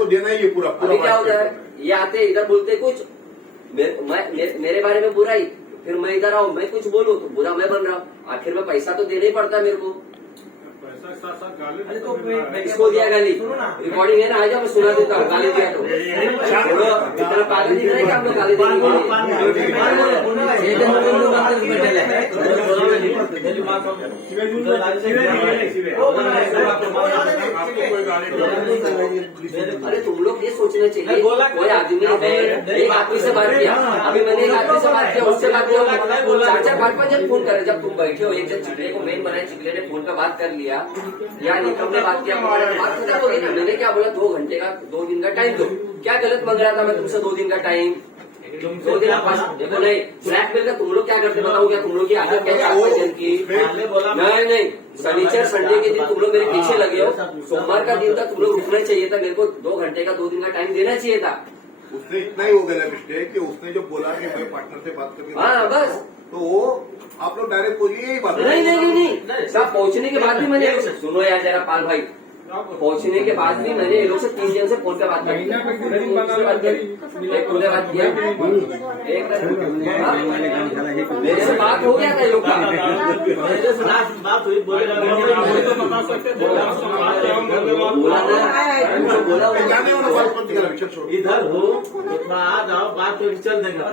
देना ही है पूरा अभी क्या होता है, ये आते इधर बोलते कुछ, मेरे बारे में बुराई, फिर मैं इधर आऊँ मैं कुछ बोलूँ तो बुरा मैं बन रहा हूँ, आखिर में पैसा तो देना ही पड़ता है मेरे को। इसको दिया गाली, रिकॉर्डिंग है ना, आ जाओ मैं सुना देता हूँ, गाली दिया तो इतना पागल दिख रहा है कि आप लोग गाली देंगे। अरे तुम लोग ये सोचना चाहिए, कोई आदमी है, एक आदमी से बात किया, अभी मैंने एक आदमी से बात किया, उससे बात किया, 4-5 जन फोन करे, जब तुम बैठे हो, एक जन चिकले को मेन बनाए, चिकले ने फोन पर बात कर लिया या निकम ने बात किया, बात खत्म हो गई ना। मैंने क्या बोला, 2 घंटे का 2 दिन का टाइम दो, क्या गलत मांग रहा था मैं तुमसे 2 दिन का टाइम, 2 दिन देखो नहीं ब्लैकमेल का तुम लोग क्या करते बताओ, क्या तुम लोग की आदत क्या 4-5 जन की, नहीं शनिचर संडे के दिन तुम लोग मेरे पीछे लगे हो, सोमवार का दिन था तुम लोग रुकना चाहिए था, मेरे को 2 घंटे का 2 दिन का टाइम देना चाहिए था। उसने इतना ही हो गया मिस्टेक कि उसने जो बोला कि मैं पार्टनर से बात करके, हाँ बस, तो वो आप लोग डायरेक्ट बोलिए यही बात। नहीं साहब, पहुंचने के बाद भी मैंने, सुनो यार जरा पाल भाई, पहुंचने के बाद भी मैंने ये लोग से 3 जन से फोन पे बात की, एक तुमने बात किया, एक मेरे से बात हो गया था ये लोग का, बात हुई बोला इधर हो आ जाओ, बात तो चल देगा,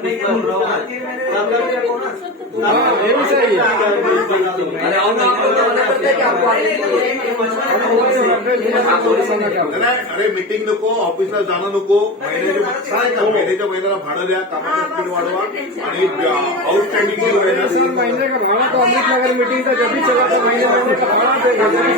अरे मीटिंग नको, ऑफिसला जाणं नको, महिन्याच्या महिन्याला भाडं द्या, कामाचं स्पीड वाढवा आणि आउटस्टँडिंग सर महीने का भाड़ा तो अमृत नगर मीटिंग का जब भी चला था, महीने का भाड़ा देगा, जब भी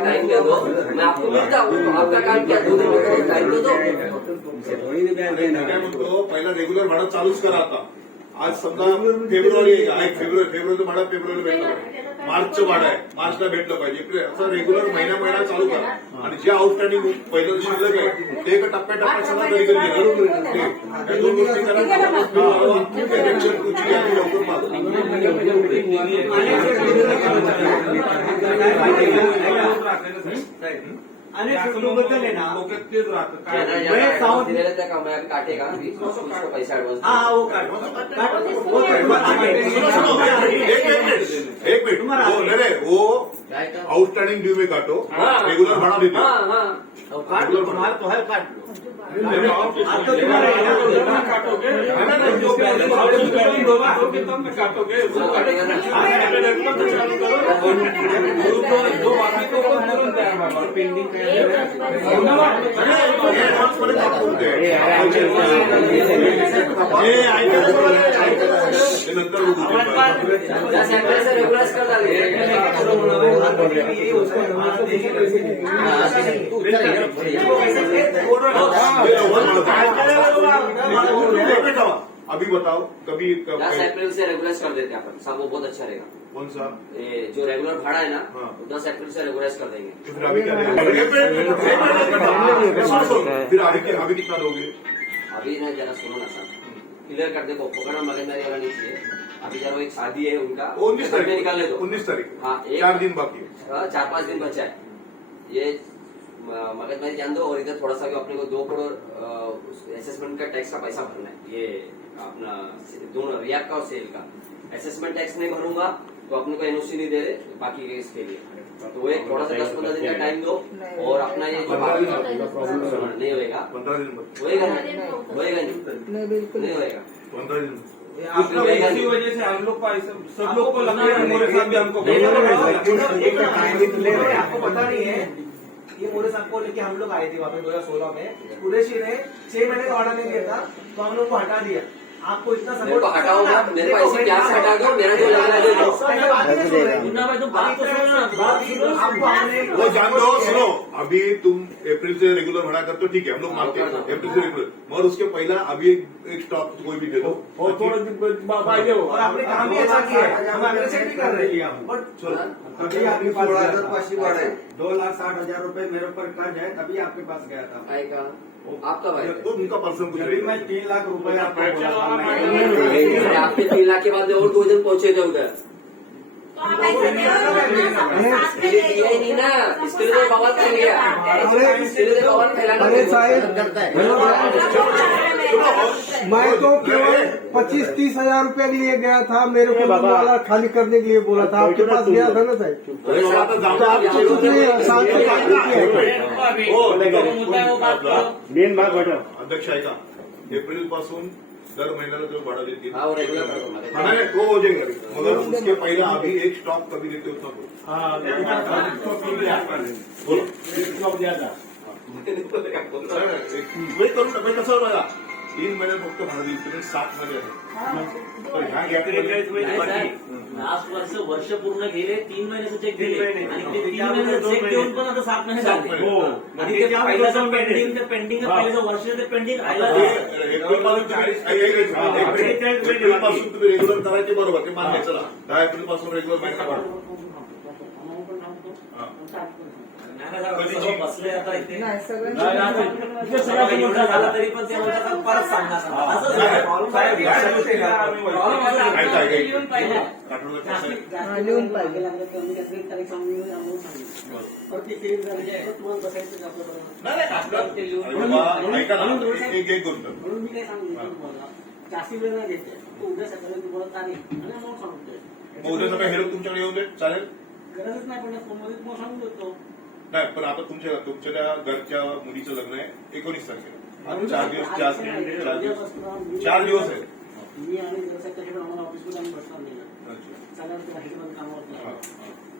टाइम दे दो, मैं आपको मिलता हूँ, तो आपका काम क्या 2 दिन का टाइम दे दो। काय म्हणतो, पहिला रेग्युलर भाडं चालूच करा आता, आज समजा फेब्रुवारी आहे, फेब्रुवारीचं भाडं फेब्रुवारी भेटलं पाहिजे, मार्चचं भाडं आहे मार्चला भेटलं पाहिजे, असं रेग्युलर महिना चालू करा, आणि जे आउटस्टँडिंग पहिलं शिल्लक आहे ते एका टप्प्याटप्प्यात सगळं कधी घ्या, 2 गोष्टी करा, इलेक्शन तुमची यादी लवकर मागवा। आणि बद्दल आहे ना तेच राहतं दिलेलं त्या कामाला काटेगा उसको पैसा एडवांस, हाँ वो एक मिनट वो आउटस्टैंडिंग ड्यू में काटो, रेगुलर भाड़ा देते तुम्हारा तो है काट लो, काटोगे काटोगे दो बाकी को तुरंत पेंडिंग नंतर रेग्युलर्स करता अभी बताओ कभी 10 अप्रैल से रेगुलाइज कर देते हैं अपन साहब, वो बहुत अच्छा रहेगा। कौन सा? ये जो रेगुलर भाड़ा है ना, हाँ। वो 10 अप्रैल से रेगुलाइज कर देंगे। तो फिर अभी क्या फिर अभी कितना दोगे? अभी ना जरा सुनो ना साहब, क्लियर कर देखो, पकड़ना मगजमारी वाला नहीं चाहिए। अभी जरा वो एक शादी है उनका, 19 तारीख निकालने दो। 19 तारीख हाँ, 4 दिन बाकी है। 4-5 दिन बचा है। ये मगजमारी जान दो। और इधर थोड़ा सा अपने को 2 करोड़ असेसमेंट का टैक्स का पैसा भरना है। ये अपना दोनों रियाब का और सेल का असेसमेंट टैक्स नहीं भरूंगा तो अपने को एनओसी नहीं दे रहे बाकी केस के लिए। तो एक थोड़ा सा 10-15 दिन का टाइम दो। और अपना ये जो नहीं होएगा, 15 दिन बाकी, होएगा नहीं, होएगा नहीं, नहीं बिल्कुल नहीं होएगा। 15 दिन आपको इसी वजह से हम लोग को सब लोग को लगता है मोरे साहब भी हमको आपको पता नहीं है, ये मोरे साहब को लेके हम लोग आए थे वहाँ पे 2016 में। कुरैशी ने 6 महीने का ऑर्डर नहीं दिया था तो हम लोग को हटा दिया। आपको इतना मेरे को हटाऊंगा, मेरे को ऐसे प्यार से हटा दो, मेरा जो लग रहा है मुन्ना भाई तुम बात तो सुनो ना, बात सुनो। वो जान दो। सुनो, अभी तुम अप्रैल से रेगुलर भरा करते हो, ठीक है, हम लोग मानते हैं अप्रैल से रेगुलर, मगर उसके पहला अभी एक स्टॉक कोई भी दे दो और थोड़ा दिन पाहिजे हो. और आपने काम भी अच्छा किया है, हम अग्रेसिव भी कर रहे हैं। बट चलो तभी आपके पास 2,60,000 रुपए मेरे ऊपर कर्ज है, तभी आपके पास गया था। आएगा आपका भाई। तो उनका पर्सन कुछ जब मैं 3 लाख रुपए आपको बोला था, आपके 3 लाख के बाद और 2 दिन पहुंचे थे उधर, इसके लिए दिया ही नहीं ना, इसके लिए तो बवाल कर लिया, इसके लिए तो बवाल फैलाना अरे साहब, करता है। मैं तो केवल 25-30 हजार रुपए के लिए गया था। मेरे को वाला खाली करने के लिए बोला था, आपके पास गया था ना साहब। तो आपने कुछ नहीं साल से बात नहीं किया। मेन बात बेटा अध्यक्ष ऐका, एप्रिल पासून दर महिन्याला जो भाडा देतील हाँ, वो रेगुलर नाही, तो हो जाएगा, मगर उसके पहले अभी एक स्टॉक कभी देते उतना बोलो. बोलो मी करू मी कसं बघा 3 महिने फक्त भाडं देईल, तुम्ही 7 महिने आहे. तर ह्या गॅप लास्ट वर्ष पूर्ण गेले, 3 महिन्याचे चेक दिले आणि ते 3 महिन्याचे चेक देऊन पण आता 7 महिने झाले. हो. आणि ते पहिल्याचं पेंडिंग पहिल्याचं वर्ष ते पेंडिंग राहिलं. एप्रिल पासून तुम्ही रेग्युलर करायचे, बरोबर, ते मान्य. चला 10 एप्रिल पासून रेग्युलर महिना भाडं. बसले आता इथे नाही सगळं एवढं झालं तरी पण ते म्हणतात परत सांगणार लिहून पाहिजे. ऐका ना, एक गोष्ट म्हणून मी काय सांगितलं जास्ती वेळ नाही घेते, उद्या सकाळी तुम्हाला तारीख आणि अमाऊंट सांगतोय. उद्या सकाळी हेल्प तुमच्याकडे येऊन दे, चालेल? गरजच नाही पण फोनमध्ये तुम्हाला सांगून देतो. नाही, पण आता तुमच्या त्या घरच्या मुलीचं लग्न आहे 19 तारखेला. 4 दिवस 4 दिवस आहे. मी आणि त्याच्याकडे आम्हाला ऑफिसमध्ये आम्ही बसणार नाही, सगळ्यांना बाहेर कामावर नाही.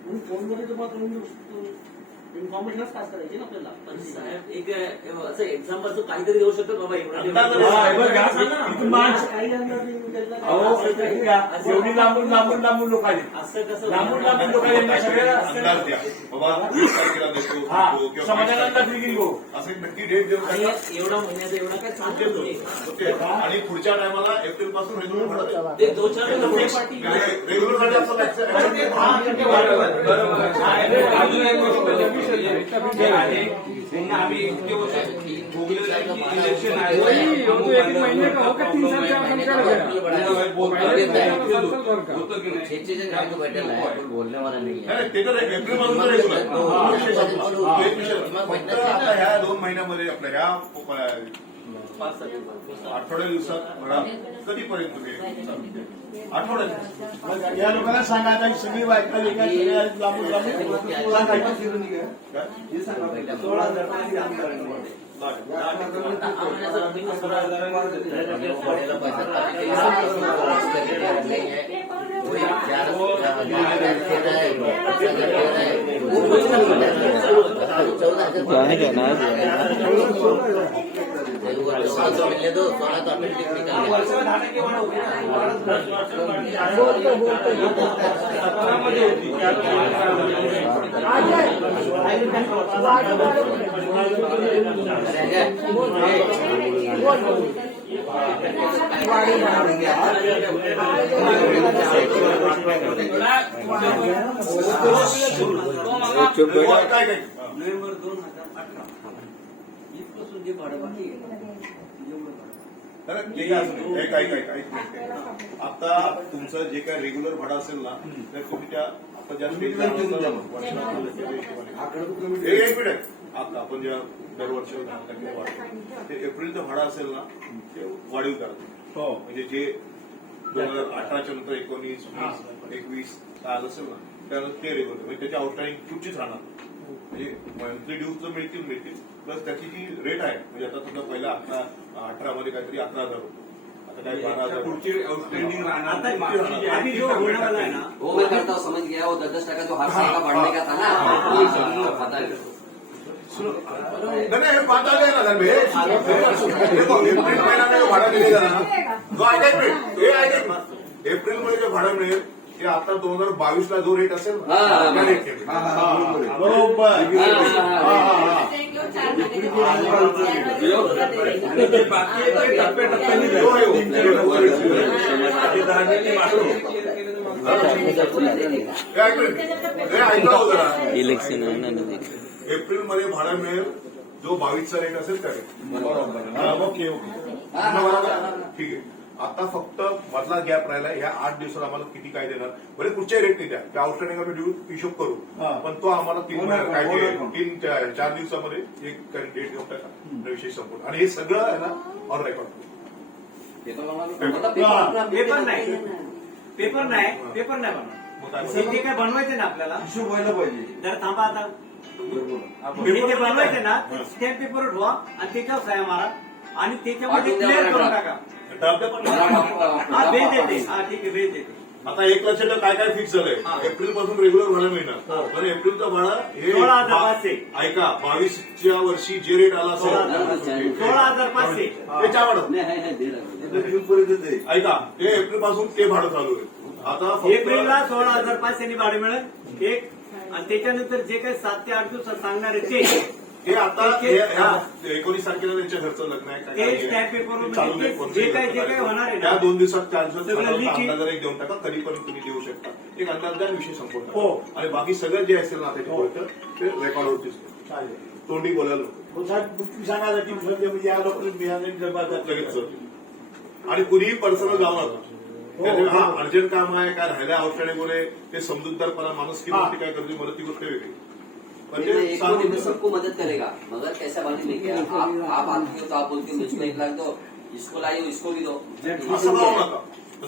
म्हणून फोनमध्ये तुम्हाला करून देऊ शकतो. इन्फॉर्मेशनच पास करायची ना आपल्याला. पण साहेब एक असं एक्झाम्पल तो काहीतरी देऊ शकतो बाबा काही अंदाज नाही एवढी लांबून लोक आले, असं कसं लांबून लोक आले सगळ्याला अंदाज द्या बाबा 20 तारखेला देतो किंवा समाजाला फ्री हो. असं एक नक्की डेट देऊन आणि टाका. एवढा महिन्याचा एवढा काय चांगलं नाही. ओके. आणि पुढच्या टायमाला एप्रिल पासून रेग्युलर भाडं द्या. ते 2-4 दिवस रेग्युलर भाडं असं आम्ही इतके वर्ष भोगलेलं आहे की इलेक्शन आहे. तो 1 महीने का होगा 3 साल से आप हम कर रहे हैं. होतं की नाही? बोलने वाला नहीं नाही, ते तर एप्रिल पासून रेग्युलर. फक्त आता ह्या 2 महिन्यामध्ये आपल्या ह्या आठवड्या दिवसात भाडा कधीपर्यंत तुम्ही आठवड्यात या लोकांना सांगा आता सगळी बायका लांबून मिलने दो, 16 तो अपने वर्षाला 10% वाढ होते काय काय नोव्हेंबर 2018 इथपासून जे भाडं बाकी आहे एवढं भाडं. तर जे काय असेल, एक ऐक. आता तुमचं जे काय रेग्युलर भाडं असेल ना तर तुम्ही त्या आता ज्या स्टेजला एक मिनिट आता आपण ज्या दरवर्षी 10% वाढतो ते एप्रिलचं भाडं असेल ना ते वाढीव करा. म्हणजे जे 2018च्या नंतर 19, 20, 21 आलं असेल ना त्यानंतर ते रेग्युलर म्हणजे त्याची आउटस्टँडिंग पुढचीच राहणार. म्हणजे मंथली ड्यूज मिळतील प्लस त्याची जी रेट आहे म्हणजे आता समजा पहिला 18 मध्ये काहीतरी 11,000 होतं आता काही 12,000 पुढची आउटस्टँडिंग राहणार आता ते मागची जी आहे अभी ती जो होने वाला है कमी ना वो मैं करता हूँ, समझ गया, वो 10% जो हर साल का बढ़ने का था ना, पता है। नाही हे पाहता आले ना धर्मे देखो एप्रिल महिन्यात जो भाडं दिले ना जो एप्रिल मध्ये जे भाडं मिळेल ते आता 2022 ला जो रेट असेल ना त्या रेट बरोबर. बाकी आहे ते टप्प्याटप्प्याने इलेक्शन एप्रिल मध्ये भाडं मिळेल जो 22चा रेट असेल त्या रेट. ओके ठीक आहे. आता फक्त मधला गॅप राहिला ह्या 8 दिवसात आम्हाला किती काय देणार बरे कुठच्याही रेट नाही द्या त्या आउटस्टँडिंग आम्ही ड्यू हिशोब करू पण तो आम्हाला 4 दिवसामध्ये एक डेट घेऊन टाका विषय संपूर्ण आणि हे सगळं आहे ना ऑन रेकॉर्ड. पेपर नाही बनणार. जे काय बनवायचे ना आपल्याला हिशोब व्हायला पाहिजे. जर थांबा आता हे जे बनवायचे ना स्टॅम्प पेपर ठेवा आणि त्याच्यावर सह्या मारा आणि त्याच्यामध्ये क्लिअर करून टाका. हा बेस देते. हा ठीक आहे बेस देते. आता 1 लक्ष काय काय फिक्स झालंय एप्रिल पासून रेग्युलर भाडं मिळणार पण एप्रिलचं भाडं हे 16,500 ऐका 22च्या वर्षी जे रेट आला असेल 16,500 त्याच्या भाडं ऐका ते एप्रिल पासून ते भाडं चालू आहे. आता एप्रिलला 16,500 भाडे मिळेल एक आणि त्याच्यानंतर जे काही 7 ते 8 दिवसात सांगणार आहे हे आता 19 तारखेला त्यांच्या घरचं लग्न आहे ते स्टॅम्प पेपर जे काही होणार आहे त्या ना 2 दिवसात चान्सेस सगळं लिखित. अंदाज एक देऊन टाका कधीपर्यंत तुम्ही देऊ शकता एक अंदाज द्या विषय संपूर्ण आणि बाकी सगळं जे असेल ना त्याची गोष्ट ते रेकॉर्डवरतीच चालेल. तोंडी बोलायला नको. सांगायसाठी म्हणजे या लोकांनी बिहार लगेच होईल. आणि कुणीही पर्सनल जाऊ नका. हा अर्जंट काम आहे काय राहिल्या आउटस्टँडिंग ते समजूतदारपणा माणूस की काय करते मदत ती गोष्ट वेगळी ये एक दो दिन में सबको मदद करेगा मगर कैसा बात नहीं क्या आप आती हो तो आप बोलते हो मुझको 1 लाख दो इसको लाइए इसको भी दो असं जाऊ नका.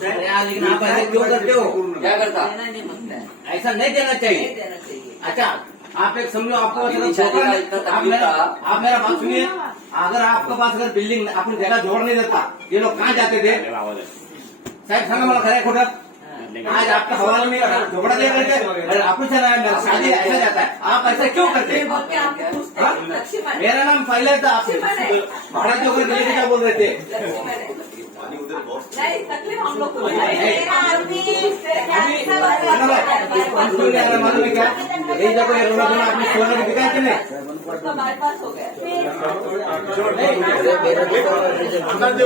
लेकिन आप ऐसे क्यों करते हो? क्या करता ऐसा नहीं देना चाहिए. अच्छा आप एक समझो आपको अभी शादी का इतना तकलीफ था. आप मेरा बात सुनिए. अगर आपके पास अगर बिल्डिंग आपण जगह जोड़ नहीं देता ये लोग कहाँ जाते थे साहब सांगा मला खरं आहे खोटं. आज आपका हवाला में झोपड़ा दे रहे थे आपको चला मेरा शादी ऐसा जाता है आप ऐसा क्यों करते हैं? मेरा नाम पहले था आप भाड़ा के ऊपर मिले क्या बोल रहे थे नहीं तकलीफ हम लोग को मालूम है क्या यही जगह ये रोना धोना आपने सोना बिका के नहीं बाईपास हो गया. आता जे